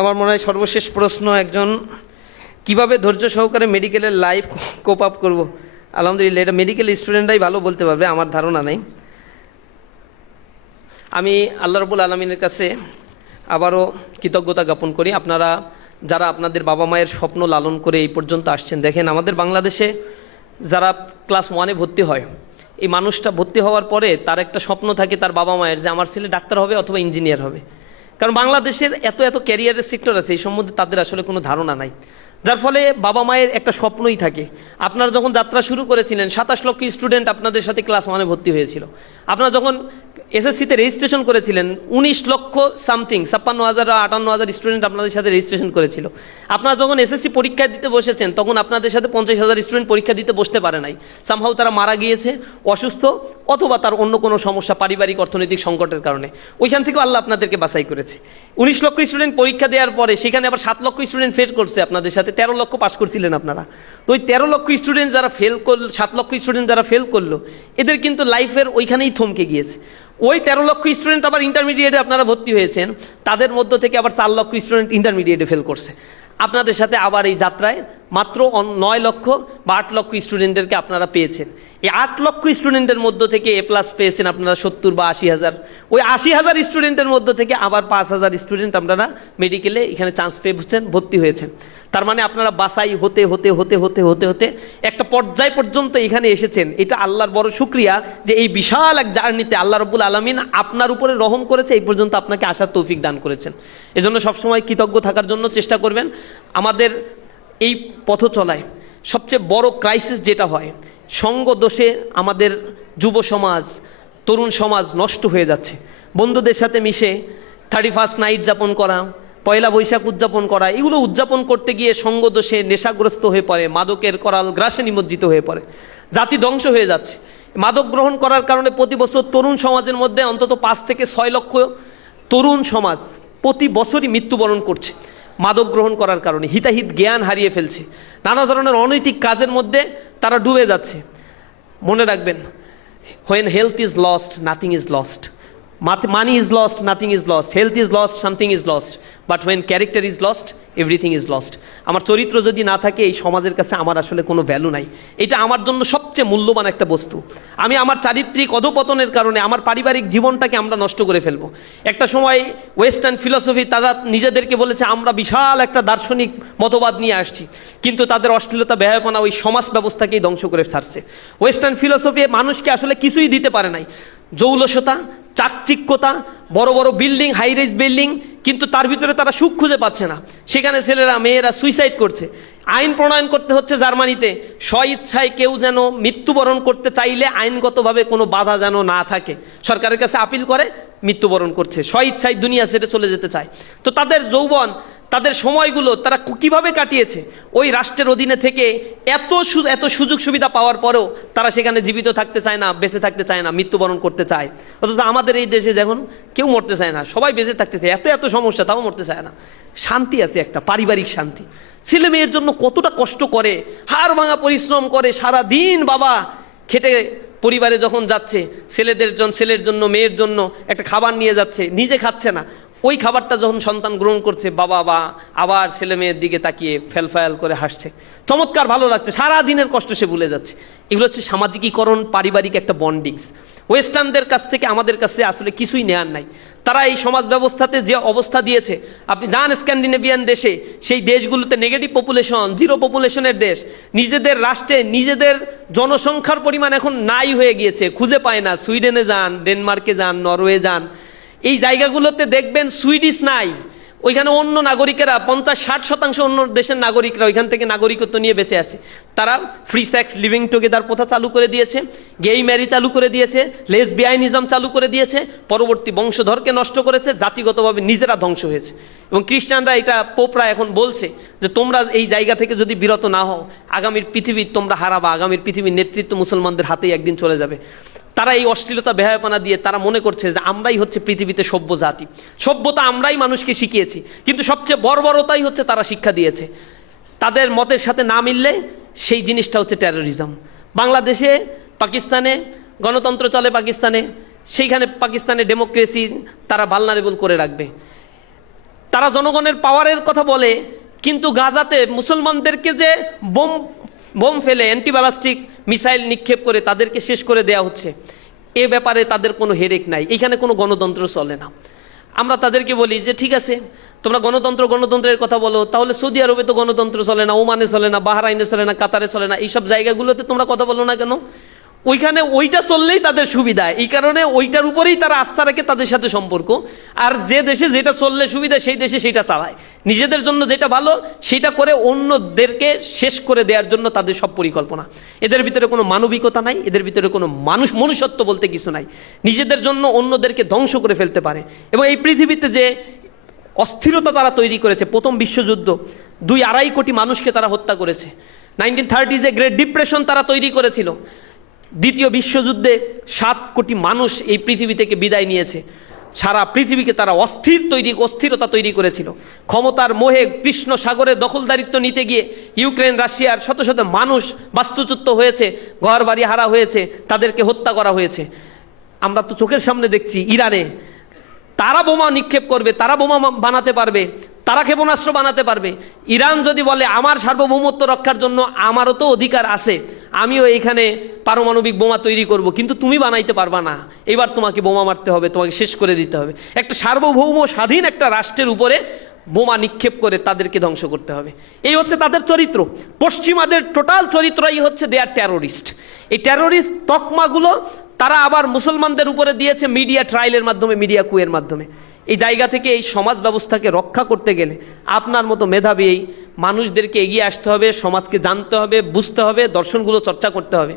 আমার মনে হয় সর্বশেষ প্রশ্ন, একজন কিভাবে ধৈর্য সহকারে মেডিকেলের লাইফ কোপ আপ করবো? আলহামদুলিল্লাহ, এটা মেডিকেল স্টুডেন্টরাই ভালো বলতে পারবে, আমার ধারণা নেই। আমি আল্লাহ রাব্বুল আলামিনের কাছে আবারও কৃতজ্ঞতা জ্ঞাপন করি। আপনারা যারা আপনাদের বাবা মায়ের স্বপ্ন লালন করে এই পর্যন্ত আসছেন, দেখেন আমাদের বাংলাদেশে যারা ক্লাস 1-এ ভর্তি হয়, এই মানুষটা ভর্তি হওয়ার পরে তার একটা স্বপ্ন থাকে তার বাবা মায়ের, যে আমার ছেলে ডাক্তার হবে অথবা ইঞ্জিনিয়ার হবে। কারণ বাংলাদেশের এত ক্যারিয়ারের সেক্টর আছে, এই সম্বন্ধে তাদের আসলে কোনো ধারণা নাই, যার ফলে বাবা মায়ের একটা স্বপ্নই থাকে। আপনারা যখন যাত্রা শুরু করেছিলেন, 27 লক্ষ স্টুডেন্ট আপনাদের সাথে ক্লাস 1-এ ভর্তি হয়েছিল। আপনারা যখন এসএসসিতে রেজিস্ট্রেশন করেছিলেন, 19 লক্ষ সামথিং, 56,000 58,000 স্টুডেন্ট আপনাদের সাথে রেজিস্ট্রেশন করেছিল। আপনারা যখন এসএসসি পরীক্ষা দিতে বসেছেন, তখন আপনাদের সাথে 50,000 স্টুডেন্ট পরীক্ষা দিতে বসতে পারে নাই। সামহাউ তারা মারা গিয়েছে, অসুস্থ, অথবা তার অন্য কোনো সমস্যা, পারিবারিক অর্থনৈতিক সংকটের কারণে। ওইখান থেকেও আল্লাহ আপনাদেরকে বাছাই করেছে। 19 লক্ষ স্টুডেন্ট পরীক্ষা দেওয়ার পরে সেখানে আবার 7 লক্ষ স্টুডেন্ট ফেল করছে আপনাদের সাথে, 13 লক্ষ পাস করছিলেন আপনারা। তো ওই 13 লক্ষ স্টুডেন্ট যারা ফেল করল, 7 লক্ষ স্টুডেন্ট যারা ফেল করলো, এদের কিন্তু লাইফের ওইখানেই থমকে গিয়েছে। ওই 13 লক্ষ স্টুডেন্ট আবার ইন্টারমিডিয়েটে আপনারা ভর্তি হয়েছেন, তাদের মধ্য থেকে আবার 4 লক্ষ স্টুডেন্ট ইন্টারমিডিয়েটে ফেল করছে। আপনাদের সাথে আবার এই যাত্রায় মাত্র 9 লক্ষ বা 8 লক্ষ স্টুডেন্টদেরকে আপনারা পেয়েছেন। এই 8 লক্ষ স্টুডেন্টের মধ্য থেকে A+ পেয়েছেন আপনারা 70 বা 80,000। ওই 80,000 স্টুডেন্টের মধ্য থেকে আবার 5,000 স্টুডেন্ট আপনারা মেডিকেলে এখানে চান্স পেয়েছেন, ভর্তি হয়েছেন। তার মানে আপনারা বাছাই হতে হতে হতে হতে হতে হতে একটা পর্যায় পর্যন্ত এখানে এসেছেন। এটা আল্লাহর বড় শুকরিয়া যে এই বিশাল এক জার্নিতে আল্লাহ রাব্বুল আলামিন আপনার উপরে রহম করেছে, এই পর্যন্ত আপনাকে আসার তৌফিক দান করেছেন। এজন্য সবসময় কৃতজ্ঞ থাকার জন্য চেষ্টা করবেন। আমাদের এই পথ চলায় সবচেয়ে বড় ক্রাইসিস যেটা হয়, সঙ্গ দোষে আমাদের যুব সমাজ, তরুণ সমাজ নষ্ট হয়ে যাচ্ছে। বন্ধুদের সাথে মিশে 31st নাইট যাপন করা, পয়লা বৈশাখ উদযাপন করা, এগুলো উদযাপন করতে গিয়ে সঙ্গ দোষে নেশাগ্রস্ত হয়ে পড়ে, মাদকের করাল গ্রাসে নিমজ্জিত হয়ে পড়ে, জাতি ধ্বংস হয়ে যাচ্ছে। মাদক গ্রহণ করার কারণে প্রতি বছর তরুণ সমাজের মধ্যে অন্তত 5 থেকে 6 লক্ষ তরুণ সমাজ প্রতি বছরই মৃত্যুবরণ করছে মাদক গ্রহণ করার কারণে। হিতাহিত জ্ঞান হারিয়ে ফেলছে, নানা ধরনের অনৈতিক কাজের মধ্যে তারা ডুবে যাচ্ছে। মনে রাখবেন, when health is lost, nothing is lost. Money is lost, nothing is lost. Health is lost, something is lost. But when character is lost, everything is lost. আমার চরিত্র যদি না থাকে এই সমাজের কাছে আমার আসলে কোনো ভ্যালু নাই। এটা আমার জন্য সবচেয়ে মূল্যবান একটা বস্তু। আমি আমার চারিত্রিক অধপতনের কারণে আমার পারিবারিক জীবনটাকে আমরা নষ্ট করে ফেলবো। একটা সময় ওয়েস্টার্ন ফিলসফি তারা নিজেদেরকে বলেছে আমরা বিশাল একটা দার্শনিক মতবাদ নিয়ে আসছি, কিন্তু তাদের অশ্লীলতা ব্যয়াপনা ওই সমাজ ব্যবস্থাকেই ধ্বংস করে ছাড়ছে। ওয়েস্টার্ন ফিলসফি মানুষকে আসলে কিছুই দিতে পারে নাই, জৌলসতা, চাকচিক্যতা, বড় বড় বিল্ডিং, হাই রাইজ বিল্ডিং, কিন্তু তার ভিতরে তারা সুখ খুঁজে পাচ্ছে না। সেখানে ছেলেরা মেয়েরা সুইসাইড করছে। আইন প্রণয়ন করতে হচ্ছে জার্মানিতে, স্বইচ্ছায় কেউ যেন মৃত্যুবরণ করতে চাইলে আইনগতভাবে কোনো বাধা যেন না থাকে, সরকারের কাছে আপিল করে মৃত্যুবরণ করছে, স্বইচ্ছায় দুনিয়া ছেড়ে চলে যেতে চায়। তো তাদের যৌবন, তাদের সময়গুলো তারা কিভাবে কাটিয়েছে ওই রাষ্ট্রের অধীনে থেকে, এত সুযোগ সুবিধা পাওয়ার পরেও তারা সেখানে জীবিত থাকতে চায় না, বেঁচে থাকতে চায় না, মৃত্যুবরণ করতে চায়। অথচ আমাদের এই দেশে যখন কেউ মরতে চায় না, সবাই বেঁচে থাকতে চায়, এত সমস্যা তাও মরতে চায় না। শান্তি আছে একটা পারিবারিক শান্তি। ছেলে মেয়ের জন্য কতটা কষ্ট করে, হাড় ভাঙা পরিশ্রম করে, সারা দিন বাবা খেটে পরিবারে যখন যাচ্ছে, ছেলের জন্য মেয়ের জন্য একটা খাবার নিয়ে যাচ্ছে, নিজে খাচ্ছে না, ওই খাবারটা যখন সন্তান গ্রহণ করছে, বাবা আবার ছেলে মেয়ের দিকে তাকিয়ে ফেলফায়াল করে হাসছে, চমৎকার ভালো লাগছে, সারা দিনের কষ্ট সে ভুলে যাচ্ছে। এগুলো হচ্ছে সামাজিকীকরণ, পারিবারিক একটা বন্ডিংস। ওয়েস্টার্নদের কাছ থেকে আমাদের কাছে আসলে কিছুই নেয়ার নাই। তারা এই সমাজ ব্যবস্থাতে যে অবস্থা দিয়েছে, আপনি যান স্ক্যান্ডিনেভিয়ান দেশে, সেই দেশগুলোতে নেগেটিভ পপুলেশন, জিরো পপুলেশনের দেশ, নিজেদের রাষ্ট্রে নিজেদের জনসংখ্যার পরিমাণ এখন নাই হয়ে গিয়েছে, খুঁজে পায় না। সুইডেনে যান, ডেনমার্কে যান, নরওয়ে যান, এই জায়গাগুলোতে দেখবেন সুইডিশ নাই, ওইখানে অন্য নাগরিকেরা 50-60% অন্য দেশের নাগরিকরা ওইখান থেকে নাগরিকত্ব নিয়ে বেঁচে আছে। তারা ফ্রি সেক্স লিভিং টুগেদার প্রথা চালু করে দিয়েছে, গেই ম্যারি চালু করে দিয়েছে, লেসবিয়ানিজম চালু করে দিয়েছে, পরবর্তী বংশধরকে নষ্ট করেছে, জাতিগতভাবে নিজেরা ধ্বংস হয়েছে। এবং খ্রিস্টানরা, এটা পোপরা এখন বলছে যে তোমরা এই জায়গা থেকে যদি বিরত না হও, আগামীর পৃথিবী তোমরা হারাবা, আগামীর পৃথিবীর নেতৃত্ব মুসলমানদের হাতেই একদিন চলে যাবে। তারা এই অশ্লীলতা বেহায়াপনা দিয়ে তারা মনে করছে যে আমরাই হচ্ছে পৃথিবীতে সভ্য জাতি, সভ্যতা আমরাই মানুষকে শিখিয়েছি, কিন্তু সবচেয়ে বর্বরতাই হচ্ছে তারা শিক্ষা দিয়েছে। তাদের মতের সাথে না মিললে সেই জিনিসটা হচ্ছে টেরোরিজম। বাংলাদেশে, পাকিস্তানে গণতন্ত্র চলে, পাকিস্তানে, সেইখানে পাকিস্তানে ডেমোক্রেসি তারা ভালনারেবল করে রাখবে। তারা জনগণের পাওয়ারের কথা বলে, কিন্তু গাজাতে মুসলমানদেরকে যে বোম ফেলে, অ্যান্টিব্যালাস্টিক মিসাইল নিক্ষেপ করে তাদেরকে শেষ করে দেয়া হচ্ছে, এ ব্যাপারে তাদের কোনো হেরেক নাই। এখানে কোনো গণতন্ত্র চলে না। আমরা তাদেরকে বলি যে ঠিক আছে, তোমরা গণতন্ত্রের কথা বলো, তাহলে সৌদি আরবে তো গণতন্ত্র চলে না, ওমানে চলে না, বাহরাইনে চলে না, কাতারে চলে না, এইসব জায়গাগুলোতে তোমরা কথা বলো না কেন? ওইখানে ওইটা চললেই তাদের সুবিধা, এই কারণে ওইটার উপরেই তারা আস্থা রাখে, তাদের সাথে সম্পর্ক। আর যে দেশে যেটা চললে সুবিধা, সেই দেশে সেটা চালায়, নিজেদের জন্য যেটা ভালো সেটা করে অন্যদেরকে শেষ করে দেওয়ার জন্য তাদের সব পরিকল্পনা। এদের ভিতরে কোনো মানবিকতা নাই, এদের ভিতরে কোনো মনুষ্যত্ব বলতে কিছু নাই। নিজেদের জন্য অন্যদেরকে ধ্বংস করে ফেলতে পারে। এবং এই পৃথিবীতে যে অস্থিরতা তারা তৈরি করেছে, প্রথম বিশ্বযুদ্ধ 2-2.5 কোটি মানুষকে তারা হত্যা করেছে। 1930s গ্রেট ডিপ্রেশন তারা তৈরি করেছিল। দ্বিতীয় বিশ্বযুদ্ধে 7 কোটি মানুষ এই পৃথিবী থেকে বিদায় নিয়েছে। সারা পৃথিবীকে তারা অস্থিরতা তৈরি করেছিল। ক্ষমতার মোহে কৃষ্ণ সাগরে দখলদারিত্ব নিতে গিয়ে ইউক্রেন, রাশিয়ার শত শত মানুষ বাস্তুচ্যুত হয়েছে, ঘর বাড়ি হারা হয়েছে, তাদেরকে হত্যা করা হয়েছে। আমরা তো চোখের সামনে দেখছি ইরানে তারা বোমা নিক্ষেপ করবে, তারা বোমা বানাতে পারবে, তারা ক্ষেপণাস্ত্র বানাতে পারবে। ইরান যদি বলে আমার সার্বভৌমত্ব রক্ষার জন্য আমারও তো অধিকার আছে, আমিও এখানে পারমাণবিক বোমা তৈরি করব, কিন্তু তুমি বানাইতে পারবা না, এবার তোমাকে বোমা মারতে হবে, তোমাকে শেষ করে দিতে হবে। একটা সার্বভৌম স্বাধীন একটা রাষ্ট্রের উপরে বোমা নিক্ষেপ করে তাদেরকে ধ্বংস করতে হবে। এই হচ্ছে তাদের চরিত্র। পশ্চিমাদের টোটাল চরিত্রই হচ্ছে দে আর টেরোরিস্ট। এই টেরোরিস্ট তকমাগুলো তারা আবার মুসলমানদের উপরে দিয়েছে মিডিয়া ট্রায়ালের মাধ্যমে, মিডিয়া কুয়ের মাধ্যমে। এই জায়গা থেকে এই সমাজ ব্যবস্থাকে রক্ষা করতে গেলে আপনার মতো মেধাবী এই মানুষদেরকে এগিয়ে আসতে হবে, সমাজকে জানতে হবে, বুঝতে হবে, দর্শনগুলো চর্চা করতে হবে।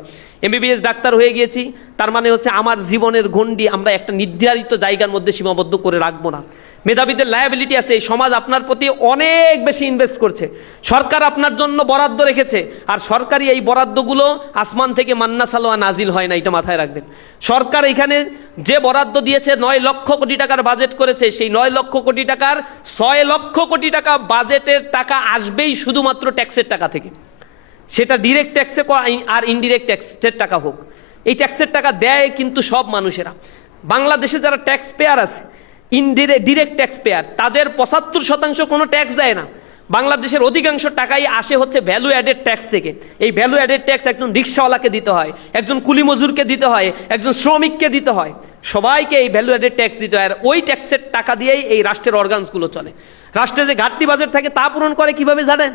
MBBS ডাক্তার হয়ে গিয়েছি, তার মানে হচ্ছে আমার জীবনের গণ্ডি আমরা একটা নির্ধারিত জায়গার মধ্যে সীমাবদ্ধ করে রাখবো না। মেধাবীদের লায়াবিলিটি আছে, এই সমাজ আপনার প্রতি অনেক বেশি ইনভেস্ট করছে, সরকার আপনার জন্য বরাদ্দ রেখেছে, আর সরকারি এই বরাদ্দগুলো আসমান থেকে মান্না সালোয়া নাজিল হয় না, এটা মাথায় রাখবেন। সরকার এখানে যে বরাদ্দ দিয়েছে 9 লক্ষ কোটি টাকার বাজেট করেছে, সেই 9 লক্ষ কোটি টাকার 6 লক্ষ কোটি টাকা বাজেটের টাকা আসবেই শুধুমাত্র ট্যাক্সের টাকা থেকে, সেটা ডিরেক্ট ট্যাক্সে আর ইনডিরেক্ট ট্যাক্সের টাকা হোক। এই ট্যাক্সের টাকা দেয় কিন্তু সব মানুষেরা। বাংলাদেশে যারা ট্যাক্স পেয়ার আছে, ডিরেক্ট ট্যাক্স পেয়ার, তাদের 75% কোনো ট্যাক্স দেয় না। বাংলাদেশের অধিকাংশ টাকাই আসে হচ্ছে ভ্যালু অ্যাডেড ট্যাক্স থেকে। এই ভ্যালু অ্যাডেড ট্যাক্স একজন রিক্সাওয়ালাকে দিতে হয়, একজন কুলি মজুরকে দিতে হয়, একজন শ্রমিককে দিতে হয়, সবাইকে এই ভ্যালু অ্যাডেড ট্যাক্স দিতে হয়। আর ওই ট্যাক্সের টাকা দিয়েই এই রাষ্ট্রের অর্গানসগুলো চলে। রাষ্ট্রে যে ঘাটতি বাজেট থাকে তা পূরণ করে কিভাবে জানেন?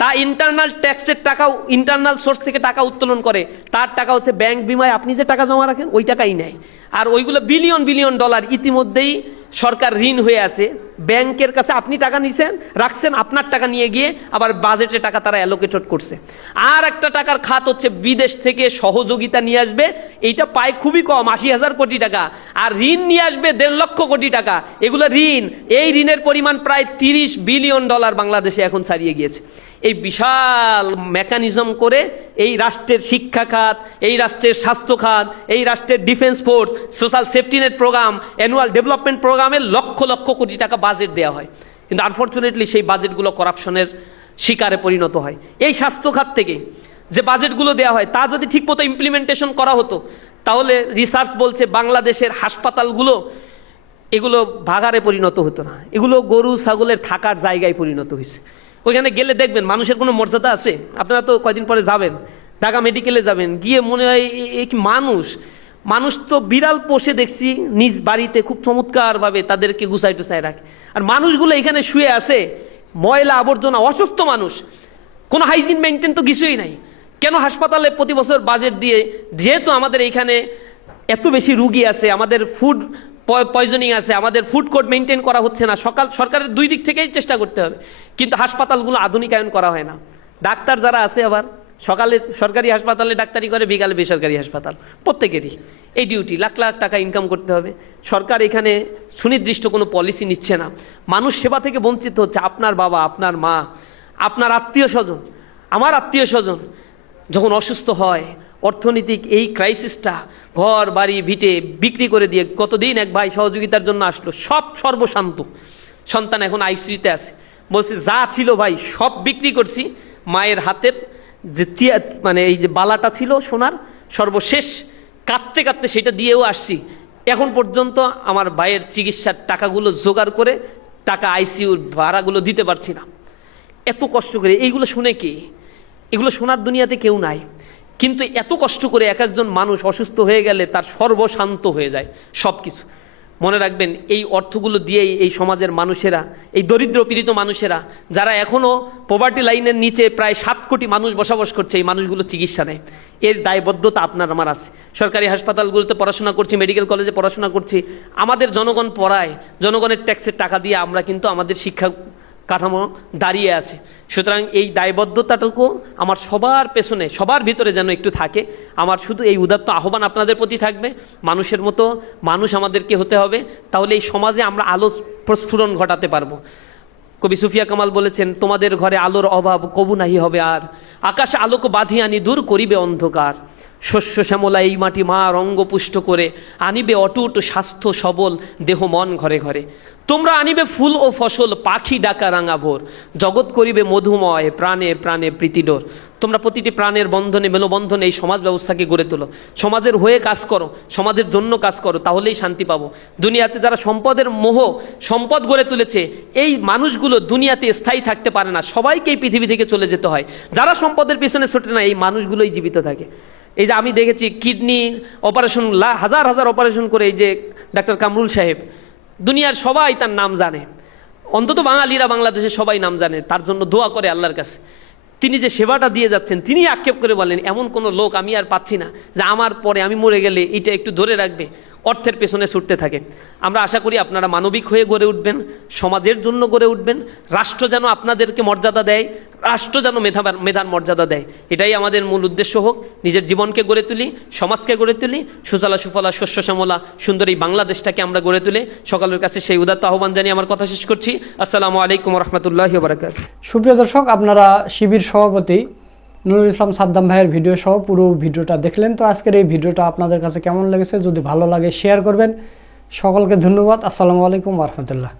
তা ইন্টারনাল ট্যাক্সের টাকাও ইন্টারনাল সোর্স থেকে টাকা উত্তোলন করে, তার টাকা হচ্ছে ব্যাংক বিমায় আপনি যে টাকা জমা রাখেন ওই টাকাই নেয়। আর ওইগুলো বিলিয়ন বিলিয়ন ডলার ইতিমধ্যেই সরকার ঋণ হয়ে আছে ব্যাংকের কাছে। আপনি টাকা নিছেন, রাখছেন, আপনার টাকা নিয়ে গিয়ে আবার বাজেটে টাকা তারা অ্যালোকেটেড করছে। আর একটা টাকার খাত হচ্ছে বিদেশ থেকে সহযোগিতা নিয়ে আসবে, এইটা পায় খুবই কম, 80,000 কোটি টাকা। আর ঋণ নিয়ে আসবে 1.5 লক্ষ কোটি টাকা। এগুলো ঋণ, এই ঋণের পরিমাণ প্রায় 30 বিলিয়ন ডলার বাংলাদেশে এখন ছাড়িয়ে গিয়েছে। এই বিশাল মেকানিজম করে এই রাষ্ট্রের শিক্ষা খাত, এই রাষ্ট্রের স্বাস্থ্য খাত, এই রাষ্ট্রের defence force, social safety net programme, annual development প্রোগ্রামে লক্ষ লক্ষ কোটি টাকা বাজেট দেওয়া হয়, কিন্তু আনফর্চুনেটলি সেই বাজেটগুলো করাপশনের শিকারে পরিণত হয়। এই স্বাস্থ্য খাত থেকে যে বাজেটগুলো দেওয়া হয় তা যদি ঠিকমতো ইমপ্লিমেন্টেশন করা হতো, তাহলে রিসার্চ বলছে বাংলাদেশের হাসপাতালগুলো এগুলো ভাগারে পরিণত হতো না, এগুলো গরু ছাগলের থাকার জায়গায় পরিণত হয়েছে। ওইখানে গেলে দেখবেন মানুষের কোনো মর্যাদা আছে? আপনারা তো কয়দিন পরে যাবেন, ঢাকা মেডিকেলে যাবেন, গিয়ে মনে হয় এই মানুষ তো বিড়াল পোষে দেখছি নিজ বাড়িতে, খুব চমৎকারভাবে তাদেরকে গুছাই টুছাই রাখে। আর মানুষগুলো এখানে শুয়ে আছে ময়লা আবর্জনা, অসুস্থ মানুষ, কোনো হাইজিন মেনটেন তো কিছুই নাই। কেন হাসপাতালে প্রতি বছর বাজেট দিয়ে, যেহেতু আমাদের এইখানে এত বেশি রুগী আছে, আমাদের ফুড পয়জনিং আছে, আমাদের ফুড কোড মেনটেন করা হচ্ছে না, সরকারের দুই দিক থেকেই চেষ্টা করতে হবে, কিন্তু হাসপাতালগুলো আধুনিকায়ন করা হয় না। ডাক্তার যারা আছে আবার সকালে সরকারি হাসপাতালে ডাক্তারি করে, বিকালে বেসরকারি হাসপাতাল, প্রত্যেকেরই এই ডিউটি, লাখ লাখ টাকা ইনকাম করতে হবে। সরকার এখানে সুনির্দিষ্ট কোনো পলিসি নিচ্ছে না, মানুষ সেবা থেকে বঞ্চিত হচ্ছে। আপনার বাবা, আপনার মা, আপনার আত্মীয় স্বজন, আমার আত্মীয় স্বজন যখন অসুস্থ হয়, অর্থনৈতিক এই ক্রাইসিসটা, ঘর বাড়ি ভিটে বিক্রি করে দিয়ে, কতদিন এক ভাই সহযোগিতার জন্য আসলো, সব সর্বশান্ত, সন্তান এখন আইসিইউতে আছে, বলছে যা ছিল ভাই সব বিক্রি করছি, মায়ের হাতের যে মানে এই যে বালাটা ছিল সোনার, সর্বশেষ কাঁদতে কাঁদতে সেটা দিয়েও আসছি, এখন পর্যন্ত আমার ভাইয়ের চিকিৎসার টাকাগুলো জোগাড় করে টাকা আইসিইউর ভাড়াগুলো দিতে পারছি না। এত কষ্ট করে এইগুলো শুনে কি? এগুলো শোনার দুনিয়াতে কেউ নাই, কিন্তু এত কষ্ট করে এক একজন মানুষ অসুস্থ হয়ে গেলে তার সর্বশান্ত হয়ে যায় সব কিছু। মনে রাখবেন, এই অর্থগুলো দিয়েই এই সমাজের মানুষেরা, এই দরিদ্র পীড়িত মানুষেরা যারা এখনও পভার্টি লাইনের নিচে প্রায় 7 কোটি মানুষ বসবাস করছে, এই মানুষগুলো চিকিৎসা নেয়, এর দায়বদ্ধতা আপনার আমার আছে। সরকারি হাসপাতালগুলোতে পড়াশোনা করছি, মেডিকেল কলেজে পড়াশোনা করছি, আমাদের জনগণ পড়ায়, জনগণের ট্যাক্সের টাকা দিয়ে আমরা কিন্তু আমাদের শিক্ষা কাঠামো দাঁড়িয়ে আছে। সুতরাং এই দায়বদ্ধতাটুকু আমার সবার পেছনে, সবার ভিতরে যেন একটু থাকে। আমার শুধু এই উদাত্ত আহ্বান আপনাদের প্রতি থাকবে, মানুষের মতো মানুষ আমাদেরকে হতে হবে, তাহলে এই সমাজে আমরা আলো প্রস্ফুরণ ঘটাতে পারবো। কবি সুফিয়া কামাল বলেছেন, তোমাদের ঘরে আলোর অভাব কবু নাহি হবে আর, আকাশে আলোক বাঁধিয়ানি দূর করিবে অন্ধকার, শস্য শ্যামলা এই মাটি মা রঙ্গপুষ্ট করে, আনিবে অটুট স্বাস্থ্য সবল দেহ মন ঘরে ঘরে, তোমরা আনিবে ফুল ও ফসল পাখি ডাকা রাঙা ভোর, জগৎ করিবে মধুময় প্রাণে প্রাণে প্রীতিডোর। তোমরা প্রতিটি প্রাণের বন্ধনে মেলবন্ধনে এই সমাজ ব্যবস্থাকে গড়ে তোলো, সমাজের হয়ে কাজ করো, সমাজের জন্য কাজ করো, তাহলেই শান্তি পাবো। দুনিয়াতে যারা সম্পদের মোহ সম্পদ গড়ে তুলেছে, এই মানুষগুলো দুনিয়াতে স্থায়ী থাকতে পারে না, সবাইকে এই পৃথিবী থেকে চলে যেতে হয়। যারা সম্পদের পিছনে ছোটে না, এই মানুষগুলোই জীবিত থাকে। এই যে আমি দেখেছি কিডনি অপারেশন, হাজার হাজার অপারেশন করে এই যে ডাক্তার কামরুল সাহেব, দুনিয়ার সবাই তার নাম জানে, অন্তত বাঙালিরা বাংলাদেশে সবাই নাম জানে, তার জন্য দোয়া করে আল্লাহর কাছে। তিনি যে সেবাটা দিয়ে যাচ্ছেন, তিনি আক্ষেপ করে বলেন, এমন কোনো লোক আমি আর পাচ্ছি না যে আমার পরে আমি মরে গেলে এটা একটু ধরে রাখবে। অর্থের পেছনে ছুটতে থাকে। আমরা আশা করি আপনারা মানবিক হয়ে গড়ে উঠবেন, সমাজের জন্য গড়ে উঠবেন, রাষ্ট্র যেন আপনাদেরকে মর্যাদা দেয়, রাষ্ট্র যেন মেধার মর্যাদা দেয়, এটাই আমাদের মূল উদ্দেশ্য হোক। নিজের জীবনকে গড়ে তুলি, সমাজকে গড়ে তুলি, সুজলা সুফলা শস্য শ্যামলা সুন্দর এই বাংলাদেশটাকে আমরা গড়ে তুলে সকলের কাছে সেই উদাত্ত আহ্বান জানিয়ে আমার কথা শেষ করছি। আসসালামু আলাইকুম রহমতুল্লাহি ওয়া বারাকাতুহু। সুপ্রিয় দর্শক, আপনারা শিবির সভাপতি নুরুল ইসলাম সাদ্দাম ভাইয়ের ভিডিও সহ পুরো ভিডিওটা দেখলেন। তো আজকের এই ভিডিওটা আপনাদের কাছে কেমন লেগেছে, যদি ভালো লাগে শেয়ার করবেন। সকলকে ধন্যবাদ। আসসালামু আলাইকুম ওয়া রাহমাতুল্লাহ।